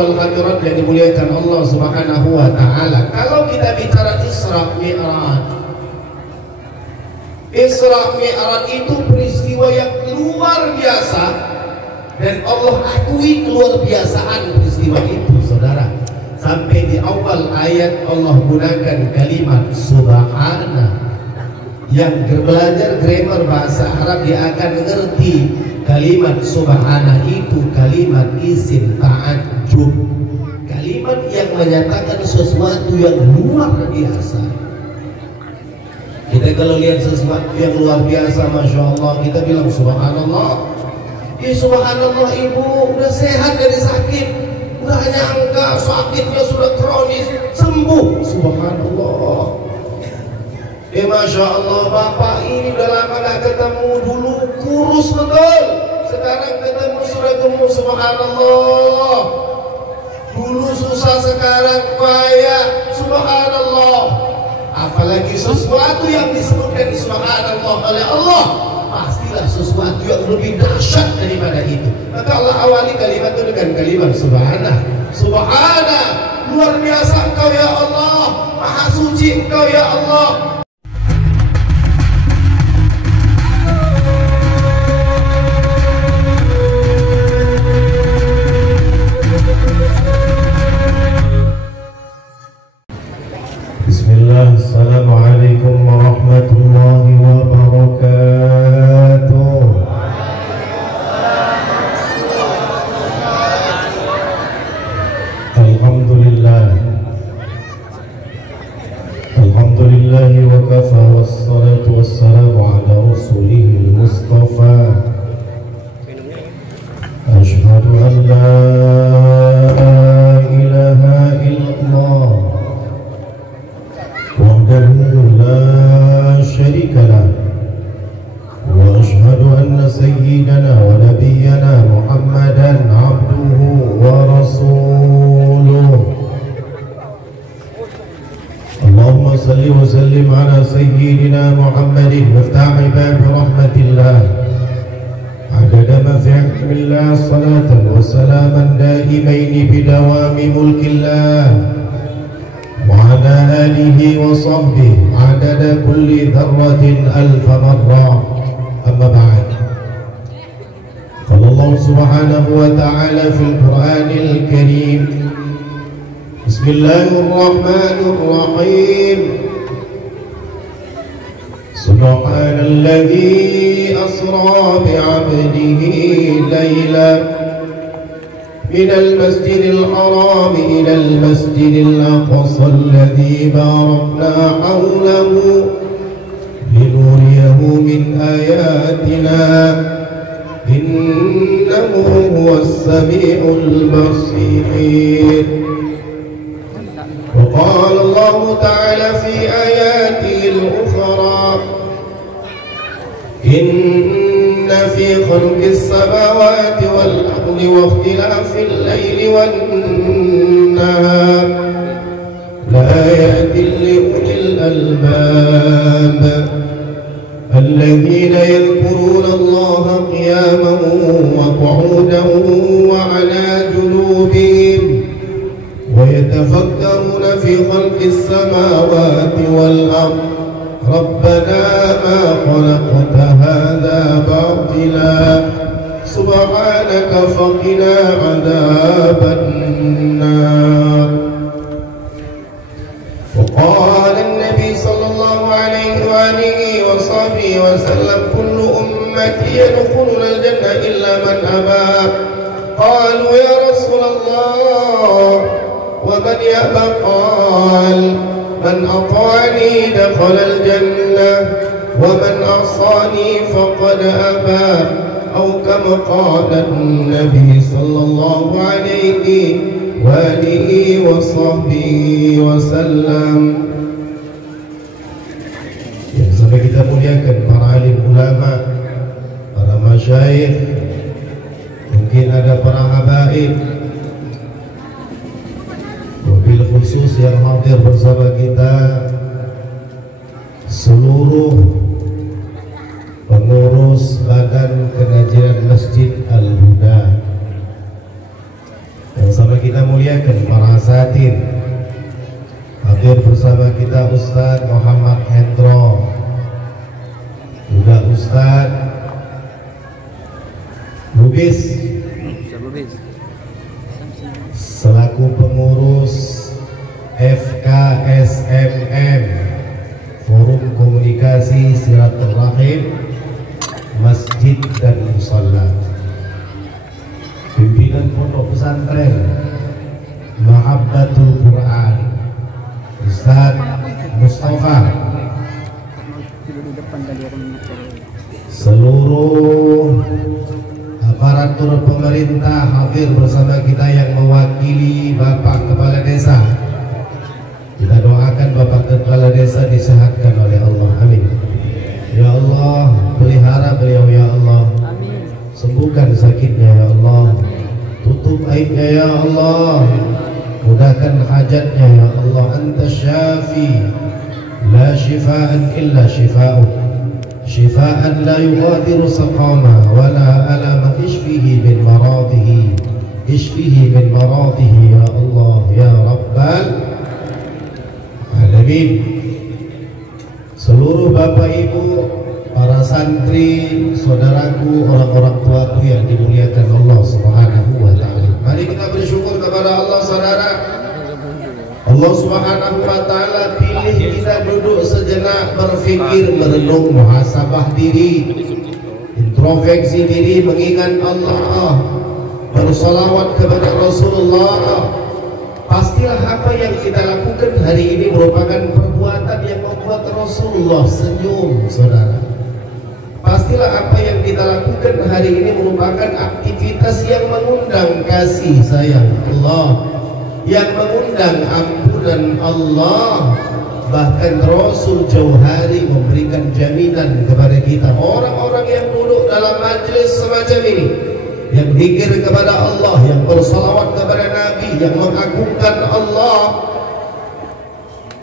wal hadirat yang dimuliakan Allah Subhanahu wa taala, kalau kita bicara Isra Mi'raj, Isra Mi'raj itu peristiwa yang luar biasa dan Allah akui keluar biasaan peristiwa itu, saudara. Sampai di awal ayat Allah gunakan kalimat subhana. Yang belajar grammar bahasa Arab dia akan ngerti kalimat subhana itu kalimat isim ta'ajjub, kalimat yang menyatakan sesuatu yang luar biasa. Kita kalau lihat sesuatu yang luar biasa, masya Allah, kita bilang subhanallah. Subhanallah, ibu udah sehat dari sakit, udah nyangka sakitnya sudah kronis sembuh, subhanallah. Masya Allah, bapak ini udah lama gak ketemu, dulu kurus betul, sekarang ketemu sudah gemuk, subhanallah. Dulu susah, sekarang kaya, subhanallah. Apalagi sesuatu yang disebutkan subhanallah oleh Allah, pastilah sesuatu yang lebih dahsyat daripada itu. Maka Allah awali kalimat itu dengan kalimat subhana. Subhana, luar biasa engkau ya Allah, maha suci engkau ya Allah. Assalamualaikum warahmatullahi wabarakatuh. Alhamdulillah wa kafa wassalatu wassalamu ala rasulihil mustafa. Ashhadu an la ilaha illallah لا شريك له وأشهد أن سيدنا ونبينا محمدا عبده ورسوله. اللهم صل وسلم على سيدنا محمد مفتاح باب رحمة الله عدد ما في علم الله صلاة وسلاما دائمين بدوام ملك الله وعلى آله وصحبه عدد كل ذرة ألف مرة. أما بعد، قال الله سبحانه وتعالى في القرآن الكريم: بسم الله الرحمن الرحيم. سبحان الذي أسرى بعبده ليلا من المسجد الحرام إلى المسجد الأقصى الذي باركنا حوله لنريه من آياتنا إنه هو السميع البصير. وقال الله تعالى في آياته الأخرى: إن في خلق السماوات والأرض واختلاف الليل والنهار لآيات لأولي الألباب الذين يذكرون الله قياما وقعودا وعلى جنوبهم ويتفكرون في خلق السماوات والأرض ربنا ما خلقت هذا باطلا سبحانك فقنا عذاب النار. وقال النبي صلى الله عليه وآله وصحبه وسلم: كل أمتي يدخلون الجنة إلا من أبى. قالوا: يا رسول الله ومن يأبى؟ قال: من أطاعني دخل الجنة ومن عصاني فقد أبى، أو كما قال النبي صلى الله عليه وآله وصحبه وسلم. Yang sampai kita muliakan para alim ulama, para masyayikh, mungkin ada para habaib, wabil khusus yang hadir bersama kita seluruh pengurus Badan Kenajian Masjid Al-Huda. Yang sampai kita muliakan para asatidz. Hadir bersama kita Ustadz Muhammad Hendro, juga Ustadz Lubis selaku pengurus FKSMM, Forum Komunikasi Silaturahim Masjid dan Musalla. Pimpinan Pondok Pesantren Mahabbatul Quran Ustadz Mustafa, seluruh aparatur pemerintah hadir bersama kita yang mewakili Bapak Kepala Desa. Kita doakan Bapak Kepala Desa disehatkan oleh Allah, amin. Ya Allah, pelihara beliau ya Allah, sembuhkan sakitnya ya Allah, tutup aibnya ya Allah, mudahkan hajatnya ya Allah. Anta syafi la shifaan illa shifa'uk, shifaan la yughadiru saqama wa la alama, ishfihi min maradihi, ishfihi min maradihi ya Allah ya Rabbal alamin. Seluruh Bapak Ibu, para santri, saudaraku, orang-orang tuaku yang dimuliakan Allah Subhanahu wa ta'ala, mari kita bersyukur kepada Allah. Saudara, Allah Subhanahu wa ta'ala pilih kita duduk sejenak, berfikir, merenung, muhasabah diri, introspeksi diri, mengingat Allah, bersolawat kepada Rasulullah. Pastilah apa yang kita lakukan hari ini merupakan perbuatan yang membuat Rasulullah senyum, saudara. Pastilah apa yang kita lakukan hari ini merupakan aktivitas yang mengundang kasih sayang Allah, yang mengundang ampunan Allah. Bahkan Rasul jauh hari memberikan jaminan kepada kita, orang-orang yang duduk dalam majelis semacam ini, yang zikir kepada Allah, yang bersalawat kepada Nabi, yang mengagungkan Allah.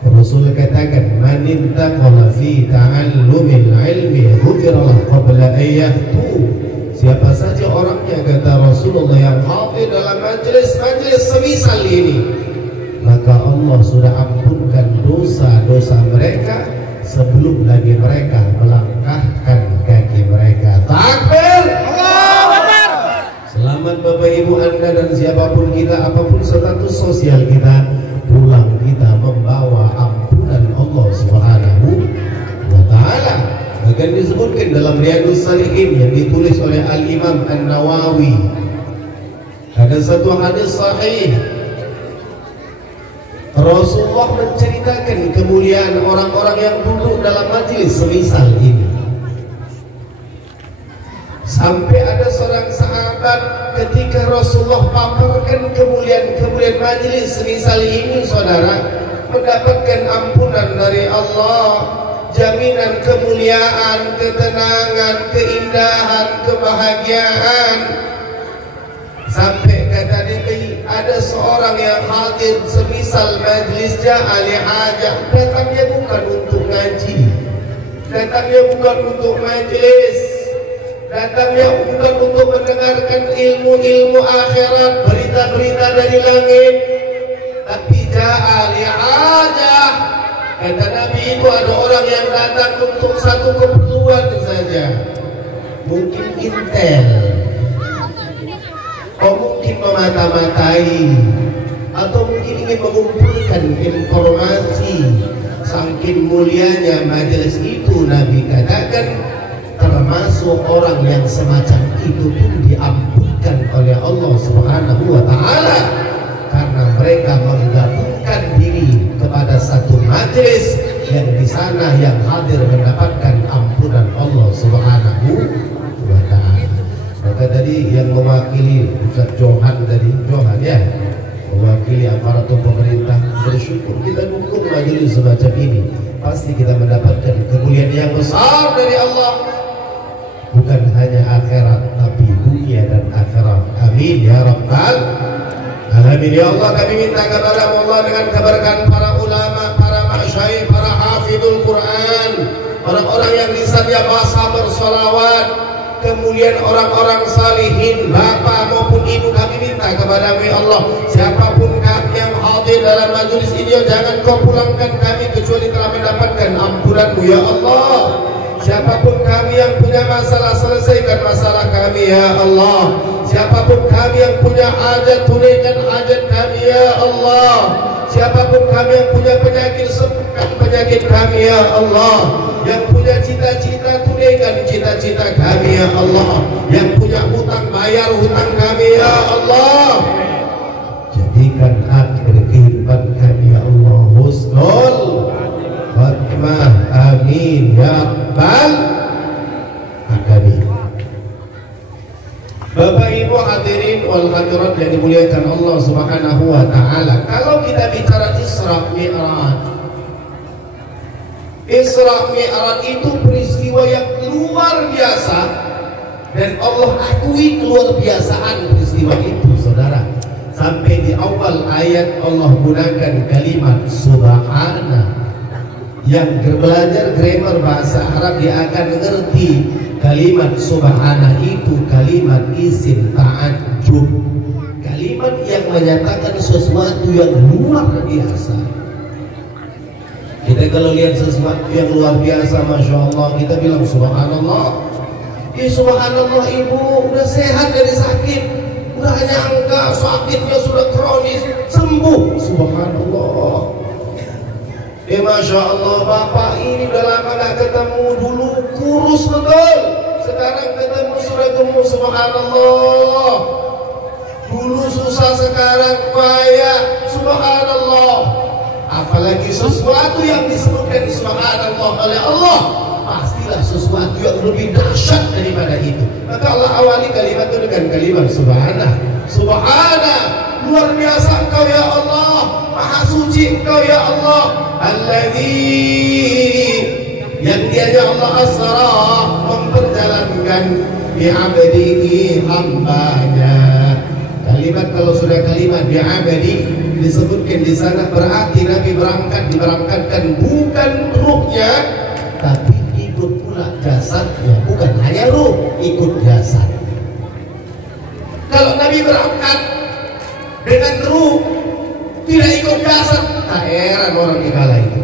Rasul katakan, man intaqala fi ta'allumil ilmi ghufira lahu qabla an yahtu. Siapa saja orangnya, kata Rasulullah, yang hadir dalam majelis-majelis semisal ini, maka Allah sudah ampunkan dosa-dosa mereka sebelum lagi mereka melangkahkan kaki mereka. Takbir! Allahu Akbar! Selamat Bapak Ibu Anda dan siapapun kita, apapun status sosial kita, pulang kita membawa ampunan Allah Subhanahu wa ta'ala. Bahkan disebutkan dalam Riyadhus Shalihin yang ditulis oleh Al-Imam An-Nawawi, ada satu hadis sahih, Rasulullah menceritakan kemuliaan orang-orang yang duduk dalam majelis semisal ini. Sampai ada seorang sahabat ketika Rasulullah paparkan kemuliaan-kemuliaan majelis semisal ini, saudara, mendapatkan ampunan dari Allah, jaminan kemuliaan, ketenangan, keindahan, kebahagiaan. Sampai kata Nabi, ada seorang yang hadir semisal majlis ja'ali hajah, datangnya bukan untuk ngaji, datangnya bukan untuk majlis, datangnya bukan untuk mendengarkan ilmu-ilmu akhirat, berita-berita dari langit, tapi ja'ali hajah. Kata Nabi, itu ada orang yang datang untuk satu keperluan saja, mungkin intel, atau mungkin memata-matai, atau mungkin ingin mengumpulkan informasi. Saking mulianya majelis itu, Nabi katakan termasuk orang yang semacam itu pun diampunkan oleh Allah Subhanahu wa ta'ala, karena mereka menggabungkan diri kepada satu majelis yang di sana yang hadir mendapatkan ampunan Allah Subhanahu wa ta'ala. Maka tadi yang mewakili Ustaz Johan tadi, Johan ya, mewakili aparatur pemerintah, bersyukur kita dukung majelis semacam ini, pasti kita mendapatkan kemuliaan yang besar dari Allah, bukan hanya akhirat tapi dunia dan akhirat. Amin ya Rabbal alamin. Ya Allah, kami minta kepada Allah dengan keberkahan para ulama, para masyayikh, para hafidul Quran, orang-orang yang lisannya basah bersolawat, kemuliaan orang-orang salihin, bapak maupun ibu, kami minta kepada-Mu ya Allah, siapapun kami yang hadir dalam majelis ini, jangan Kau pulangkan kami kecuali telah mendapatkan ampunan-Mu ya Allah. Siapapun kami yang punya masalah, selesaikan masalah kami ya Allah. Siapapun kami yang punya hajat, tunaikan hajat kami ya Allah. Siapapun kami yang punya penyakit, sembuhkan penyakit kami ya Allah. Yang punya cita-cita, tunaikan cita-cita kami ya Allah. Yang punya hutang, bayar hutang kami ya Allah. Jadikan akhir kehidupan kami ya Allah husnul khatimah, amin ya rabbal alamin. Bapak Ibu hadirin wal hadirat yang dimuliakan Allah Subhanahu wa taala, kalau kita bicara Isra Mi'raj, Isra Mi'raj itu peristiwa yang luar biasa dan Allah akui keluar biasaan peristiwa itu, saudara. Sampai di awal ayat Allah gunakan kalimat subhana. Yang belajar grammar bahasa Arab dia akan mengerti kalimat subhana itu kalimat isim ta'ajjub, kalimat yang menyatakan sesuatu yang luar biasa. Kita kalau lihat sesuatu yang luar biasa, Masya Allah, kita bilang subhanallah. Subhanallah, ibu udah sehat dari sakit, udah nyangka sakitnya sudah kronis, sembuh, subhanallah. Masya Allah, bapak ini udah lama gak ketemu, dulu kurus betul, sekarang ketemu sudah gemuk, subhanallah. Dulu susah, sekarang kaya, subhanallah. Apalagi sesuatu yang disebutkan subhanallah oleh Allah, pastilah sesuatu yang lebih dahsyat daripada itu. Maka Allah awali kalimat itu dengan kalimat subhana. Subhana, luar biasa Engkau ya Allah, maha suci Engkau ya Allah. Alladzi, yang dianya Allah asra, memperjalankan bi'abdihi, hambanya. Kalimat kalau sudah kalimat bi'abdi disebutkan di sana, berarti Nabi diberangkatkan bukan ruhnya, tapi ikut pula jasadnya, bukan hanya ruh, ikut jasad. Kalau Nabi berangkat dengan ruh, tidak ikut jasad, tak heran orang di kala itu.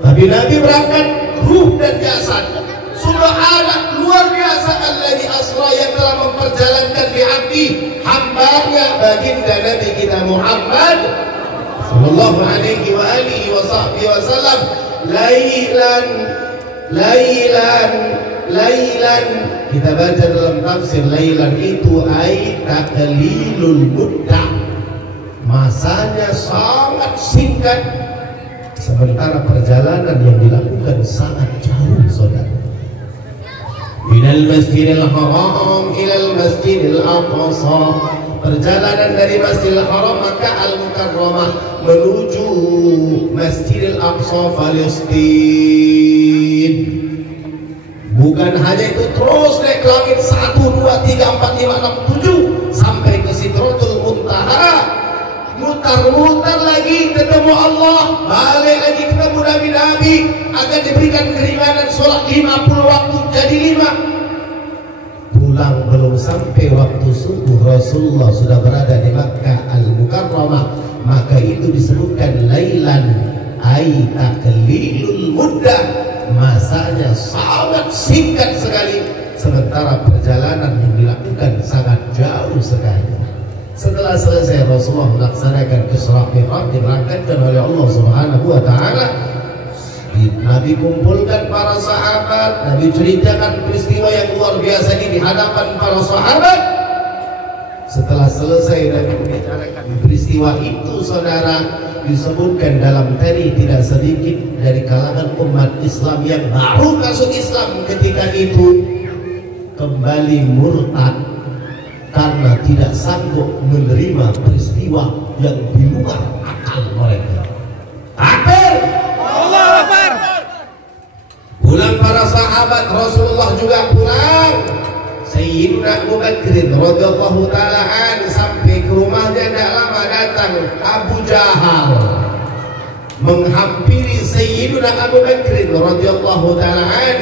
Tapi Nabi berangkat ruh dan jasad. Subhanallah, luar biasa alladzi asra, yang telah memperjalankan bi'abdi, hambanya baginda Nabi kita Muhammad sallallahu alaihi wa alihi wa sahbihi wasallam, lailan, kita baca dalam tafsir lailan itu ay taqlilul muddah, masanya sangat singkat, sementara perjalanan yang dilakukan sangat jauh, saudara. Minal masjidil haram ilal masjidil aqsa, perjalanan dari Masjidil Haram Makkah Al-Mukarramah menuju Masjidil Aqsa Palestin. Bukan hanya itu, terus naik ke langit 1, 2, 3, 4, 5, 6, 7 sampai ke Sidratul Muntaha. Mutar-mutar lagi ketemu Allah, balik lagi ketemu Nabi-Nabi, akan diberikan keringanan sholat 50 waktu jadi 5. Pulang belum sampai waktu subuh, Rasulullah sudah berada di Makkah Al-Mukarramah. Maka itu disebutkan lailan ay taqlilul muddah, masanya sangat singkat sekali, sementara perjalanan yang dilakukan sangat jauh sekali. Setelah selesai Rasulullah melaksanakan Isra Mi'raj, diberangkatkan oleh Allah Subhanahu wa taala. Nabi kumpulkan para sahabat, Nabi ceritakan peristiwa yang luar biasa ini di hadapan para sahabat. Setelah selesai Nabi membicarakan peristiwa itu, saudara, disebutkan dalam tadi tidak sedikit dari kalangan umat Islam yang baru masuk Islam ketika itu kembali murtad karena tidak sanggup menerima peristiwa yang di luar akal mereka. Takbir! Allahu Akbar! Pulang para sahabat, Rasulullah juga pulang. Sayyidina Abu Bakr radhiyallahu taala an sampai ke rumahnya, tidak lama datang Abu Jahal menghampiri Sayyidina Abu Bakr radhiyallahu taala an.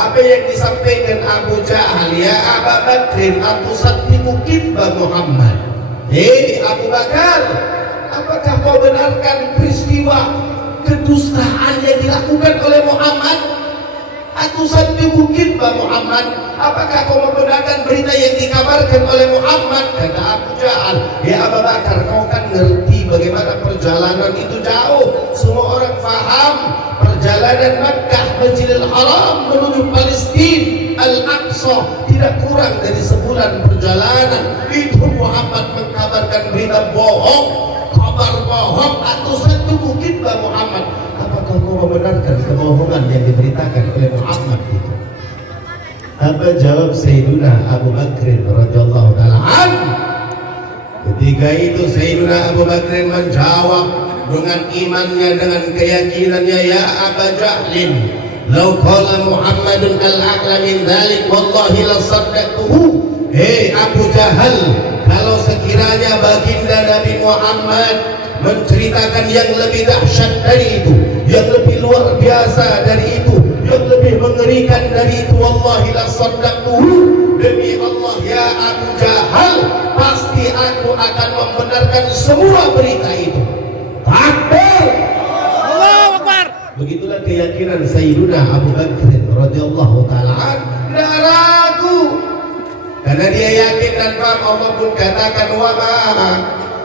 apa yang disampaikan Abu Jahal, ya Abu Bakrin atusaddiqu kitba Muhammad. Hei Abu Bakar, apakah kau benarkan peristiwa kedustaan yang dilakukan oleh Muhammad? Atusaddiqu kitba Muhammad, apakah kau membenarkan berita yang dikabarkan oleh Muhammad? Kata Abu Jahal, ya Abu Bakar, kau kan ngerti bagaimana perjalanan itu jauh. Semua orang faham perjalanan Makkah Masjidil Haram menuju Palestina Al-Aqsa tidak kurang dari sebulan perjalanan. Itu Muhammad mengkabarkan berita bohong, kabar bohong. Atusaddiqu kitba Muhammad, apakah kau membenarkan kebohongan yang diberitakan oleh Muhammad itu? Apa jawab Sayyiduna Abu Bakr radhiyallahu ta'ala anhu? Ketika itu Sayyiduna Abu Bakr menjawab dengan imannya, dengan keyakinannya, ya Abu Jahlin, law qala Muhammadun al-a'la min dzalik wallahi la saddaqtuhu. Hei Abu Jahal, kalau sekiranya baginda Nabi Muhammad menceritakan yang lebih dahsyat dari itu, yang lebih luar biasa dari itu, yang lebih mengerikan dari itu, wallahi la saddaqtuhu, demi Allah ya Abu Jahal, pasti aku akan membenarkan semua berita itu. Takbir, Allahu Akbar. Begitulah keyakinan Sayyiduna Abu Bakr radhiyallahu ta'ala anhu. Tidak ragu, karena dia yakin dan paham. Allah pun katakan, wa ma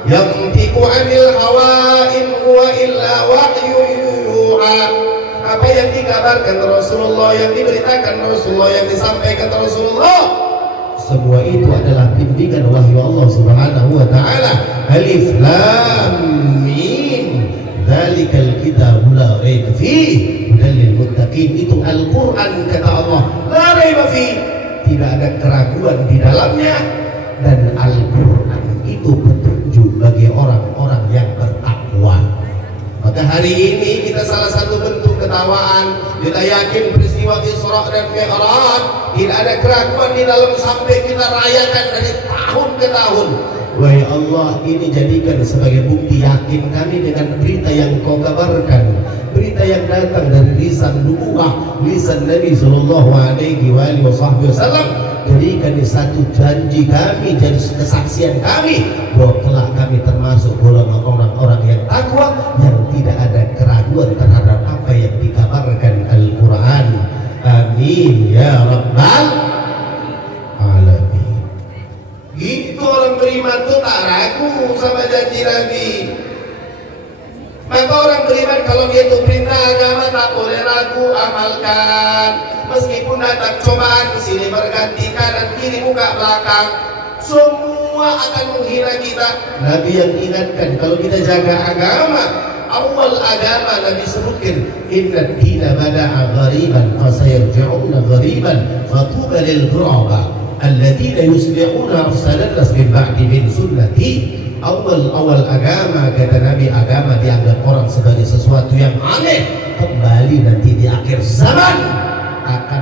yantiqu 'anil hawa in huwa illa wahyu yuha. Apa yang dikabarkan Rasulullah, yang diberitakan Rasulullah, yang disampaikan Rasulullah, semua itu adalah bimbingan wahyu Allah Subhanahu wa ta'ala. Alif Lam Mim, dzalikal kitabu la raiba fihi hudal lil muttaqin. Itu Al-Qur'an, kata Allah, la raiba fihi, tidak ada keraguan di dalamnya, dan Al-Qur'an itu petunjuk bagi orang-orang yang bertakwa. Maka hari ini kita salah satu bentuk ketawaan, kita yakin peristiwa Isra dan Mi'raj tidak ada keraguan di dalam, sampai kita rayakan dari tahun ke tahun. Wahai Allah, ini jadikan sebagai bukti yakin kami dengan berita yang kau kabarkan, berita yang datang dari lisan nubuwah, lisan Nabi sallallahu alaihi wasallam. Jadikan satu janji kami, jadi kesaksian kami bahwa kelak kami termasuk golongan orang-orang yang takwa, yang tidak ada keraguan terhadap apa yang dikabarkan Al-Quran. Amin ya Rabbal Alamin. Itu orang beriman tuh tak ragu sama janji Nabi. Maka orang beriman kalau dia itu perintah agama tak boleh ragu, amalkan. Meskipun datang cobaan sini berganti kanan kiri muka belakang, semua akan menghina kita. Nabi yang ingatkan kalau kita jaga agama, awal agama Nabi sebutkan, inna dina bada'a ghariban fasayarji'una ghariban fatuba lil ghuraba alladina yusli'una afsadan nas min ba'di min sunnati. Awal agama, kata Nabi, agama dianggap orang sebagai sesuatu yang aneh. Kembali nanti di akhir zaman akan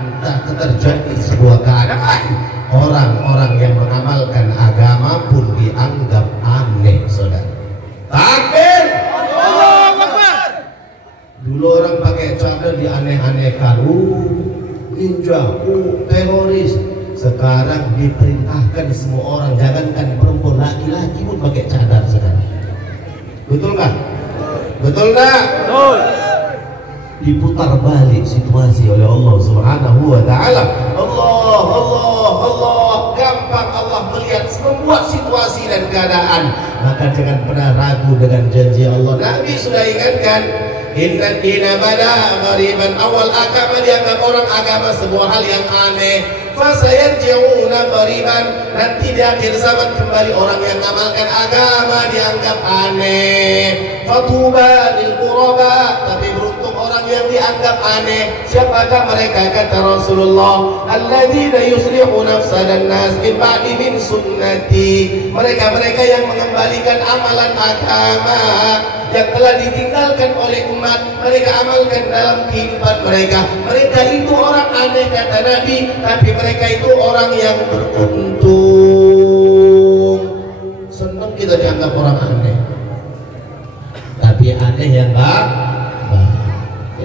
terjadi sebuah keadaan orang-orang yang mengamalkan agama pun dianggap aneh, saudara. Takbir, Allahu Akbar. Dulu orang pakai cadar dianeh-anehkan, ninja, teroris. Sekarang diperintahkan semua orang, jangankan perempuan, laki-laki pun pakai cadar sekarang. Betul nggak? Betul nggak? Betul. Diputar balik situasi oleh Allah Subhanahu wa ta'ala. Allah, gampang Allah melihat, membuat situasi dan keadaan. Maka jangan pernah ragu dengan janji Allah. Nabi sudah ingatkan, inna dina bada ghariban, awal agama dianggap orang agama sebuah hal yang aneh. Fasayarji'una ghariban, nanti di akhir zaman kembali orang yang mengamalkan agama dianggap aneh. Fatuba lil ghuraba, tapi beruntung orang yang dianggap aneh. Siapakah mereka? Kata Rasulullah, alladzina yuslihuna afsadan nas min ba'di min sunnati. Mereka-mereka yang mengembalikan amalan agama yang telah ditinggalkan oleh umat, mereka amalkan dalam kehidupan mereka. Mereka itu orang aneh, kata Nabi, tapi mereka itu orang yang beruntung. Senang kita dianggap orang aneh, tapi aneh yang baik.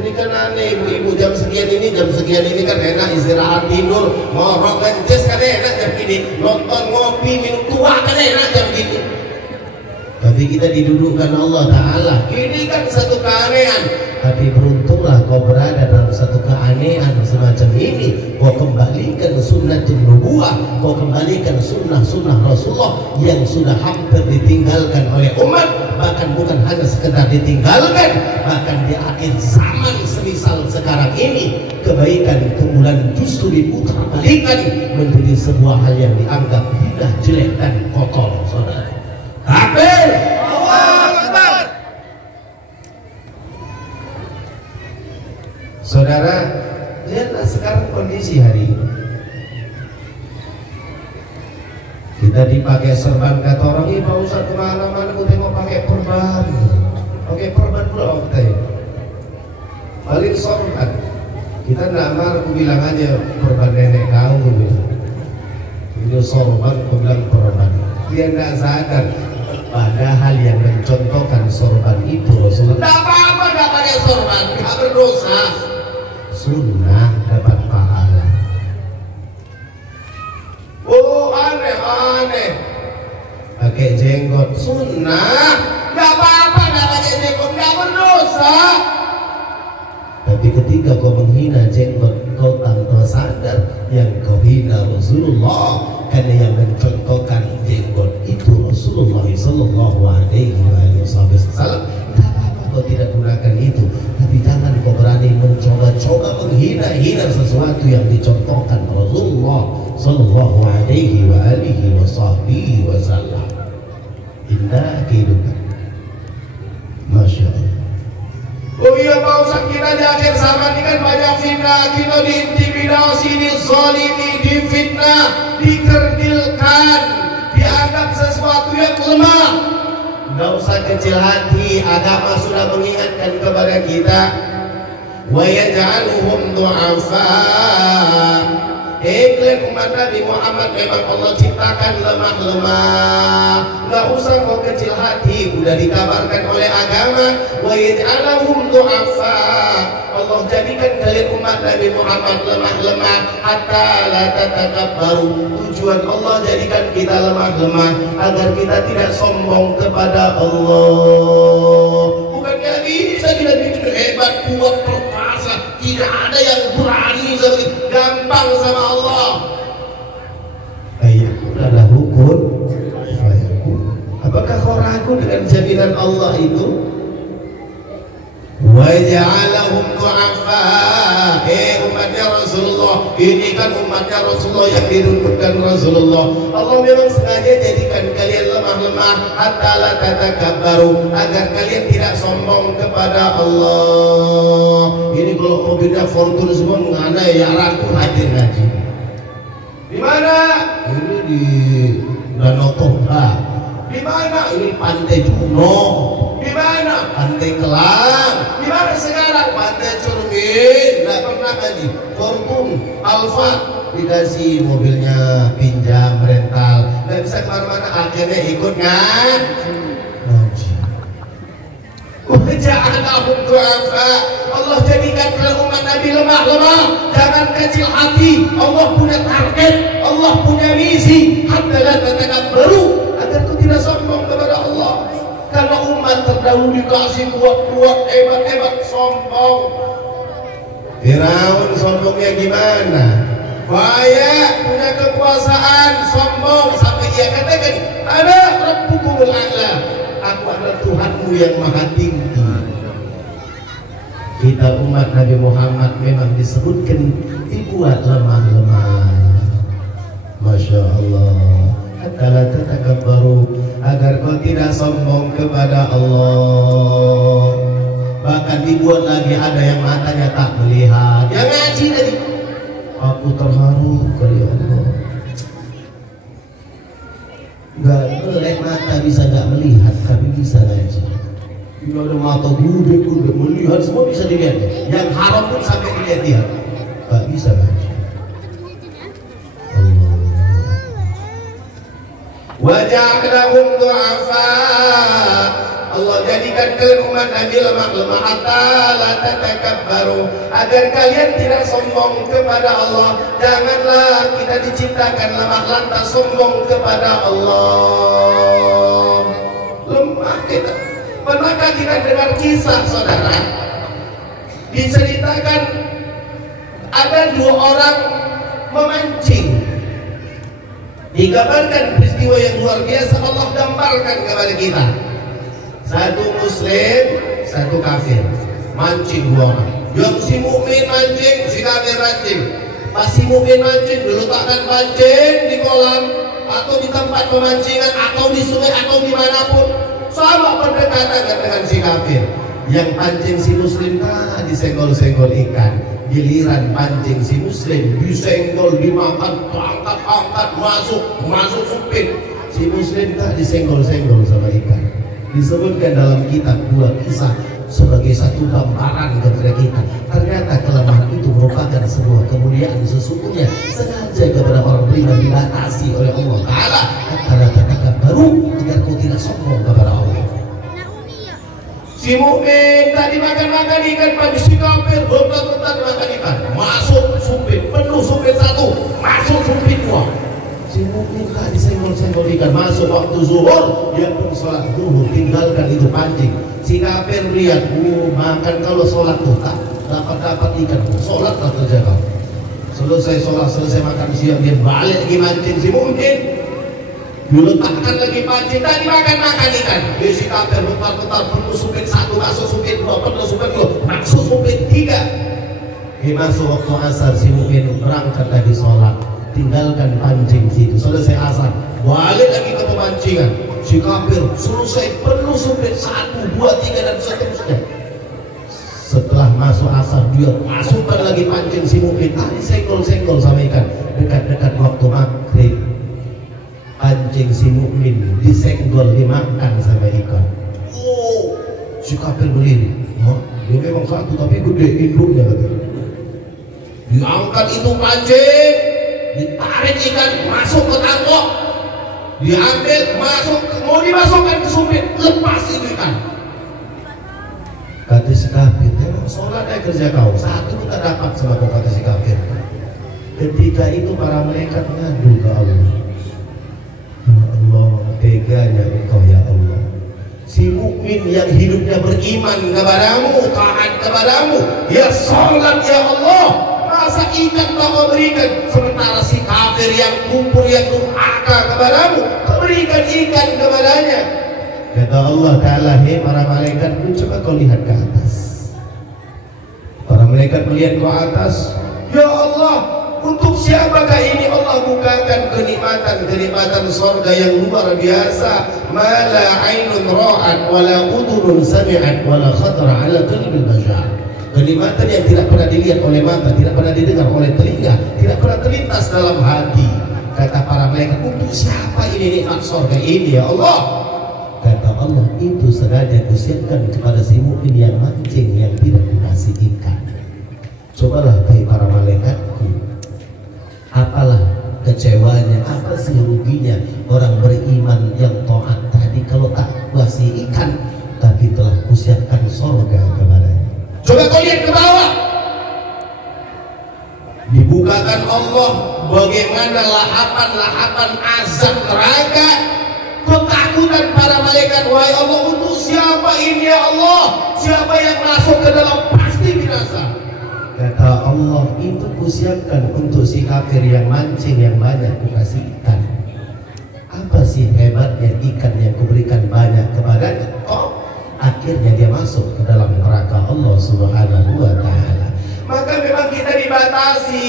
Ini kan aneh ibu-ibu jam sekian ini kan enak istirahat tidur, ngorok ganjes kan enak jam gini, nonton ngopi minum tua kan enak jam gini. Tapi kita didudukkan Allah Ta'ala, ini kan satu keanehan. Tapi beruntunglah kau berada dalam satu keanehan semacam ini. Kau kembalikan sunnatul nubuwah, kau kembalikan sunnah-sunnah Rasulullah yang sudah hampir ditinggalkan oleh umat. Bahkan bukan hanya sekedar ditinggalkan, bahkan di akhir zaman semisal sekarang ini, kebaikan kemudian justru diputar balikan menjadi sebuah hal yang dianggap tidak jelek dan kotor, saudara. Kafir. Saudara, lihatlah sekarang kondisi hari ini. Kita dipakai serban, kata orang, Pak Ustaz kemana-mana aku tengok pakai perban. Pakai perban pula kita. Paling sorban. Kita nggak marah, aku bilang aja perban nenek kau, aku bilang. Itu sorban, aku bilang perban. Dia nggak sadar. Padahal yang mencontohkan sorban itu Rasulullah. Tidak apa-apa nggak pakai sorban, nggak berdosa. Sunnah dapat pahala. Oh aneh. Pakai jenggot sunnah, nggak apa-apa nggak pakai jenggot, nggak berdosa. Tapi ketika kau menghina jenggot, kau tanpa sadar yang kau hina Rasulullah, karena yang mencontohkan jenggot itu Rasulullah Sallallahu Alaihi Wasallam. Tidak apa-apa kau tidak gunakan itu, tapi jangan kau berani mencoba-coba menghina sesuatu yang dicontohkan Rasulullah Sallallahu Alaihi Wasallam. Indah kehidupan, Masya Allah. Oh iya Pak Ustaz, kita di akhir zaman ini kan banyak fitnah, kita diintimidasi, dizalimi, difitnah, dikerdilkan, dianggap sesuatu yang lemah. Tidak usah kecil hati, agama sudah mengingatkan kepada kita. Wa yaj'aluhum du'afa. Kalian umat Nabi Muhammad memang Allah ciptakan lemah-lemah. Nggak usah kau kecil hati, udah dikabarkan oleh agama. Wa yaj'aluhum du'afa. Allah jadikan kalian umat Nabi Muhammad lemah-lemah hatta la tatakabbaru. Tujuan Allah jadikan kita lemah-lemah agar kita tidak sombong kepada Allah. Bukan nggak bisa kita bikin hebat, kuat, perkasa. Tidak ada yang berani gampang sama Allah. Adalah hukum. Apakah kau ragu dengan jaminan Allah itu? Wa ja'alahum du'afa. Umatnya Rasulullah, ini kan umatnya Rasulullah yang dirundukkan Rasulullah. Allah memang sengaja jadikan kalian lemah-lemah hatta la tatakabbaru, agar kalian tidak sombong kepada Allah. Ini kalau mau beda fortune semua mengana ya ragu hadir ngaji. Di mana? Ini di Danau Toba. Di mana? Ini Pantai Juno. Di mana? Pantai Kelang. Di mana sekarang? Pantai Cermin. Nggak pernah ngaji. Fortune, Alfa, dikasih mobilnya pinjam, rental. Nggak bisa kemana-mana. Akhirnya ikut ngaji. Waja'alahum du'afa. Allah jadikan umat Nabi lemah-lemah. Jangan kecil hati. Allah punya target, Allah punya misi. Hatta la tatakabbaru, agar kau tidak sombong kepada Allah. Karena umat terdahulu dikasih kuat-kuat, hebat-hebat, sombong. Firaun sombongnya gimana? Faya punya kekuasaan, sombong sampai ia katakan, ada Rabbukumul A'la, aku adalah Tuhanmu yang maha tinggi. Kita umat Nabi Muhammad memang disebutkan dibuat lemah-lemah. Masya Allah. Hatta la tatakabbaru, agar kau tidak sombong kepada Allah. Bahkan dibuat lagi ada yang matanya tak melihat. Yang ngaji tadi, aku terharu kali Allah. Gak melek mata bisa gak melihat, tapi bisa ngaji. Ini ada mata gede melihat, semua bisa dilihat. Yang haram pun sampai dilihat-lihat, gak bisa ngaji. Waja'alahum du'afa. Allah jadikan kalian umat Nabi lemah hatta la tatakabbaru, agar kalian tidak sombong kepada Allah. Janganlah kita diciptakan lemah lantas sombong kepada Allah. Lemah kita. Pernahkah kita dengar kisah, saudara? Diceritakan ada dua orang memancing. Digambarkan peristiwa yang luar biasa, Allah gambarkan kepada kita. Satu muslim, satu kafir, mancing dua orang. Yang si mukmin mancing, si kafir mancing. Pas si mukmin mancing, diletakkan pancing di kolam atau di tempat pemancingan atau di sungai atau dimanapun, sama pendekatan dengan si kafir. Yang pancing si muslim disenggol-senggol ikan. Giliran pancing si muslim disenggol, dimakan, angkat, masuk supit. Si muslim disenggol-senggol sama ikan. Disebutkan dalam kitab dua kisah sebagai satu gambaran kepada kita. Ternyata kelemahan itu merupakan sebuah kemuliaan sesungguhnya, sengaja kepada orang beriman dibatasi oleh Allah Ta'ala karena katakan baru agar kau tidak sombong kepada Allah. Si mukmin tadi makan ikan, pada si kafir bentar makan ikan, masuk supit, penuh supit satu, masuk supit dua. Si mukmin tak disenggol-senggol ikan, masuk waktu zuhur dia pun sholat zuhur, tinggalkan itu pancing. Si kafir lihat, makan kalau sholat tuh tak dapat ikan, sholatlah terjaga. Selesai sholat, selesai makan siang, dia balik lagi mancing. Si mukmin diletakkan lagi pancing, tadi makan ikan. Dia si kafir bentar penuh supit satu, masuk supit dua, penuh supit dua, masuk supit tiga. Dia masuk waktu asar, si mukmin berangkat lagi sholat, tinggalkan pancing situ. Selesai asar, balik lagi ke pemancingan. Si kafir selesai penuh supit satu, dua, tiga dan seterusnya. Setelah masuk asar, dia masukkan lagi pancing si mukmin, tadi senggol-senggol sama ikan. Dekat-dekat waktu maghrib, pancing si mukmin disenggol, dimakan sama ikan. Oh, si kafir berdiri. Dia memang satu tapi gede induknya. Diangkat itu pancing, ditarik ikan masuk ke tangkok, diambil masuk, mau dimasukkan ke supit, lepas itu ikan. Kata si kafir, memang sholat ya kerja kau, satu kita dapat sama kau, kata si kafir. Ketika itu para malaikat ngadu ke Allah. Ya Allah, teganya engkau ya Allah. Si mukmin yang hidupnya beriman kepadamu, taat kepadamu, ya sholat ya Allah, masa ikan tak kau berikan, sementara si kafir yang kufur, yang durhaka kepadamu, kau berikan ikan kepadanya. Kata Allah Ta'ala, hei para malaikat, coba kau lihat ke atas. Para malaikat melihat ke atas, ya Allah, untuk siapakah ini Allah bukakan kenikmatan surga yang luar biasa. Mala ainun ra'at wala udhunun sami'at wala khatra ala qalbil bashar. Kenikmatan yang tidak pernah dilihat oleh mata, tidak pernah didengar oleh telinga, tidak pernah terlintas dalam hati. Kata para malaikat, untuk siapa ini nikmat surga ini ya Allah? Kata Allah, itu sengaja kusiapkan kepada si mukmin yang mancing, yang tidak dikasih ikan. Cobalah hai para malaikatku, apalah kecewanya, apa sih ruginya orang beriman yang taat tadi kalau tak kasih ikan, tapi telah kusiapkan surga kepadanya. Coba kau lihat ke bawah, dibukakan Allah bagaimana lahapan azab neraka. Ketakutan para malaikat, wahai Allah, untuk siapa ini ya Allah? Siapa yang masuk ke dalam pasti binasa. Kata Allah, itu kusiapkan untuk si kafir yang mancing yang banyak kukasih ikan. Apa sih hebatnya ikan yang kuberikan banyak kepadanya? Oh, akhirnya dia masuk ke dalam neraka Allah Subhanahu wa Ta'ala. Maka memang kita dibatasi,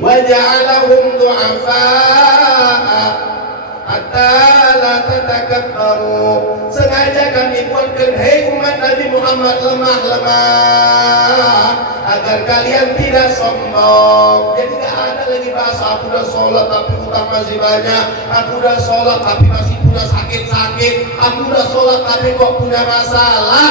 wa ja'alahum du'afa'a hatta la tatakabbaru. Sengaja kami buatkan hei umat Nabi Muhammad lemah agar kalian tidak sombong. Jadi gak ada lagi bahasa aku udah sholat tapi utang masih banyak, aku udah sholat tapi masih punya sakit-sakit, aku udah sholat tapi kok punya masalah.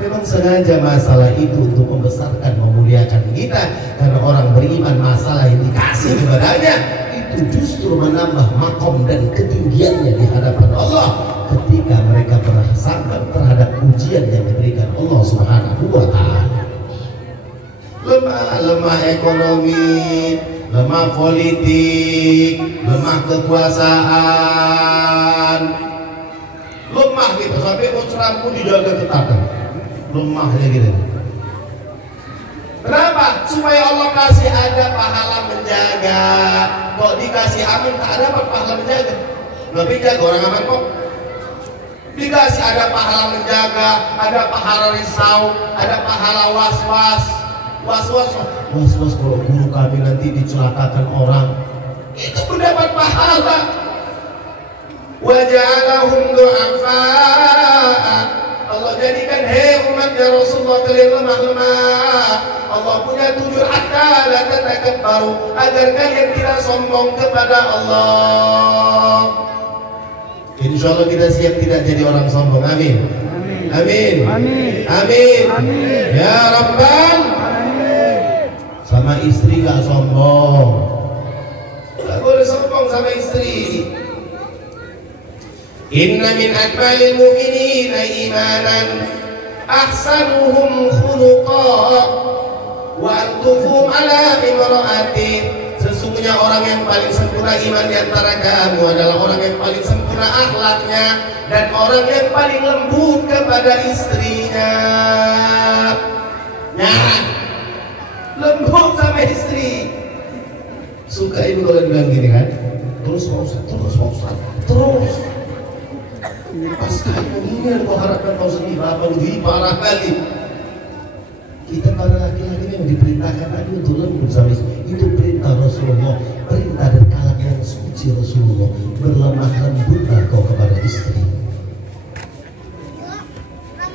Memang sengaja masalah itu untuk membesarkan, memuliakan kita, karena orang beriman masalah yang dikasih kepadanya itu justru menambah makom dan ketinggiannya di hadapan Allah ketika mereka bersabar terhadap ujian yang diberikan Allah Subhanahu wa Ta'ala. Lemah ekonomi, lemah politik, lemah kekuasaan, lemah gitu sampai musram pun dijaga ketat, lemahnya gitu. Kenapa? Supaya Allah kasih ada pahala menjaga. Kok dikasih aman tak dapat pahala menjaga? Nggak jaga orang aman kok. Dikasih ada pahala menjaga, ada pahala risau, ada pahala was-was. Was-was kalau guru kami nanti dicelakakan orang, itu mendapat pahala. Wa ja'alahum du'afa. Allah jadikan umatnya Rasulullah kalian lemah-lemah. Allah punya tujuan hatta la tatakabbaru, agar kalian tidak sombong kepada Allah. Insyaallah kita siap tidak jadi orang sombong. Amin. Amin. Amin. Amin. Amin. Ya Rabbal. Sama istri gak sombong, gak boleh sombong sama istri. Inna min akmalil mu'minina imanan ahsanuhum khuluqa wa antufuhum ala imra'atin. Sesungguhnya orang yang paling sempurna iman di antara kamu adalah orang yang paling sempurna akhlaknya dan orang yang paling lembut kepada istrinya. Nah, lembut sama istri. Suka ibu kalau bilang gini kan, terus mau terus. Pas kamu ini kau harapkan kau sedih apa lebih parah kali. Kita para laki-laki yang diperintahkan tadi untuk lembut sama istri. Itu perintah Rasulullah, perintah dari kalam yang suci Rasulullah. Berlemah lembutlah kau kepada istri.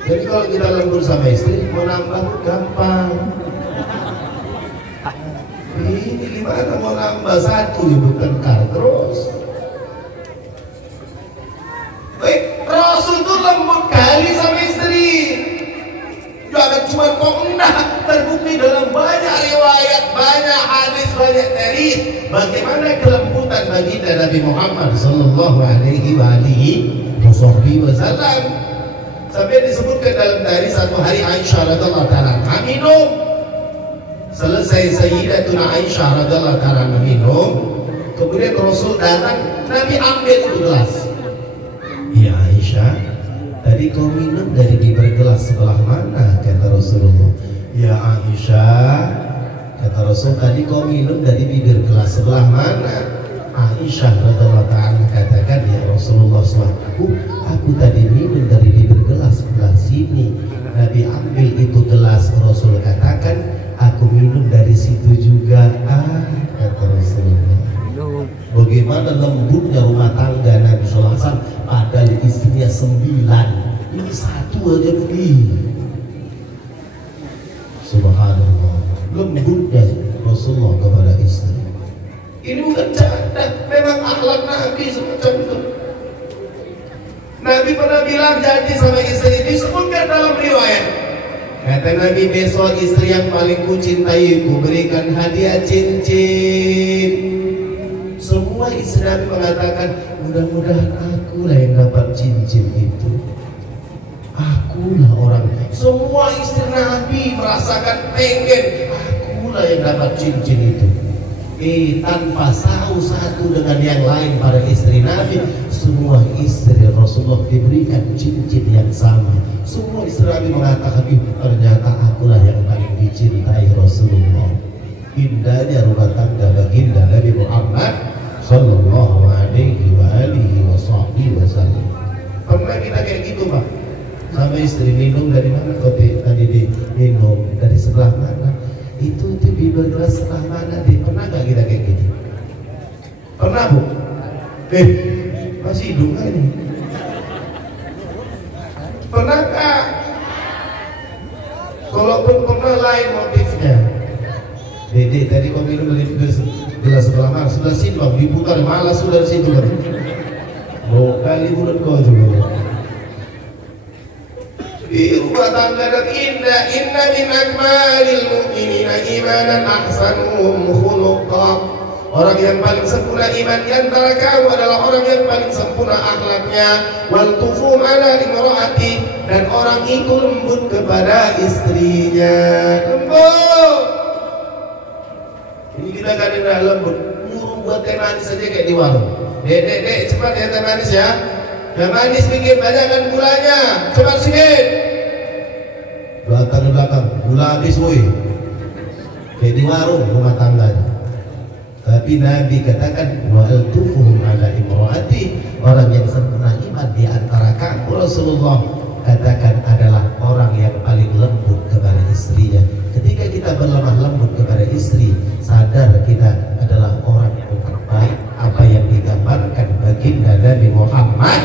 Jadi kalau kita lembut sama istri, mau nambah gampang. Ini gimana mau nambah satu ya bukan kar terus. Baik, Rasul itu lembut kali sama istri. Jangan cuma kok enggak, terbukti dalam banyak riwayat, banyak hadis, banyak hadis bagaimana kelembutan baginda Nabi Muhammad sallallahu alaihi wasallam. Sampai disebutkan dalam dari satu hari Aisyah radhiyallahu taala minum. Selesai Sayyidatuna Aisyah radhiyallahu taala minum, kemudian Rasul datang, Nabi ambil itu gelas. Ya Aisyah, tadi kau minum dari bibir gelas sebelah mana? Kata Rasulullah. Ya Aisyah, kata Rasul, tadi kau minum dari bibir gelas sebelah mana? Aisyah radhiyallahu taala katakan, ya Rasulullah SAW, aku tadi minum dari bibir gelas sebelah sini. Nabi ambil itu gelas, Rasul katakan, aku minum dari situ juga. Kata Rasulullah. Bagaimana lembutnya rumah tangga Nabi SAW, padahal istrinya 9, ini satu aja begini. Subhanallah, lembutnya Rasulullah kepada istri. Ini bukan canda, memang akhlak Nabi semacam itu. Nabi pernah bilang janji sama istri, disebutkan dalam riwayat. Kata Nabi, besok istri yang paling kucintai ku berikan hadiah cincin. Semua istri Nabi mengatakan, mudah-mudahan akulah yang dapat cincin itu. Akulah orang. Semua istri Nabi merasakan pengen, akulah yang dapat cincin itu. Tanpa tahu satu dengan yang lain para istri Nabi, semua istri Rasulullah diberikan cincin yang sama. Semua istri Nabi mengatakan, ternyata akulah yang paling dicintai Rasulullah. Indahnya rumah tangga baginda Nabi Muhammad sallallahu alaihi wasallam. Pernah kita kayak gitu Pak? Sama istri minum dari mana? Tadi diminum dari sebelah mana? Itu bibir gelas sebelah mana? Pernah gak kita kayak gitu? Pernah Bu? Masih hidung kan ini? Pernah kak? Kalaupun pernah lain motifnya. Dede tadi kau minum dari gelas sebelah mana? Sebelah sini Bang, diputar malas sudah situ kan? Oh kali bulan kau juga. Rumah tangga dan inna min akmalil mu'minina imanan ahsanuhum khuluqa Orang yang paling sempurna iman di antara kamu adalah orang yang paling sempurna akhlaknya. Wal tufu ala imraati, dan orang itu lembut kepada istrinya. Lembut. Ini kita kadang lembut, burung buat teh manis saja kayak di warung. Dek, cepat ya teh manis ya. Teh manis bikin banyakkan gulanya, cepat sedikit. Belakang, gula habis woi. Kayak di warung rumah tangganya. Tapi Nabi katakan wa'al tufuhum ala imraati, orang yang sempurna iman di antara kamu, Rasulullah katakan adalah orang yang paling lembut kepada istrinya. Ketika kita berlemah lembut kepada istri, sadar kita adalah orang yang terbaik. Apa yang digambarkan baginda Nabi Muhammad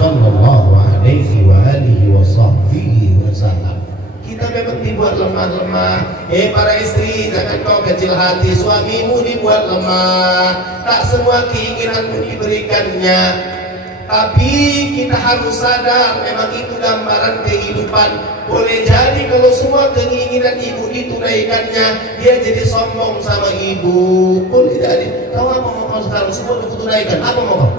sallallahu alaihi wa alihi wasallam. Kita memang dibuat lemah-lemah. Para istri, jangan kau kecil hati. Suamimu dibuat lemah. Tak semua keinginanmu diberikannya. Tapi kita harus sadar, memang itu gambaran kehidupan. Boleh jadi kalau semua keinginan ibu ditunaikannya, dia jadi sombong sama ibu. Boleh jadi. Kau apa mau kau sekarang semua ditunaikan? Apa mau kau?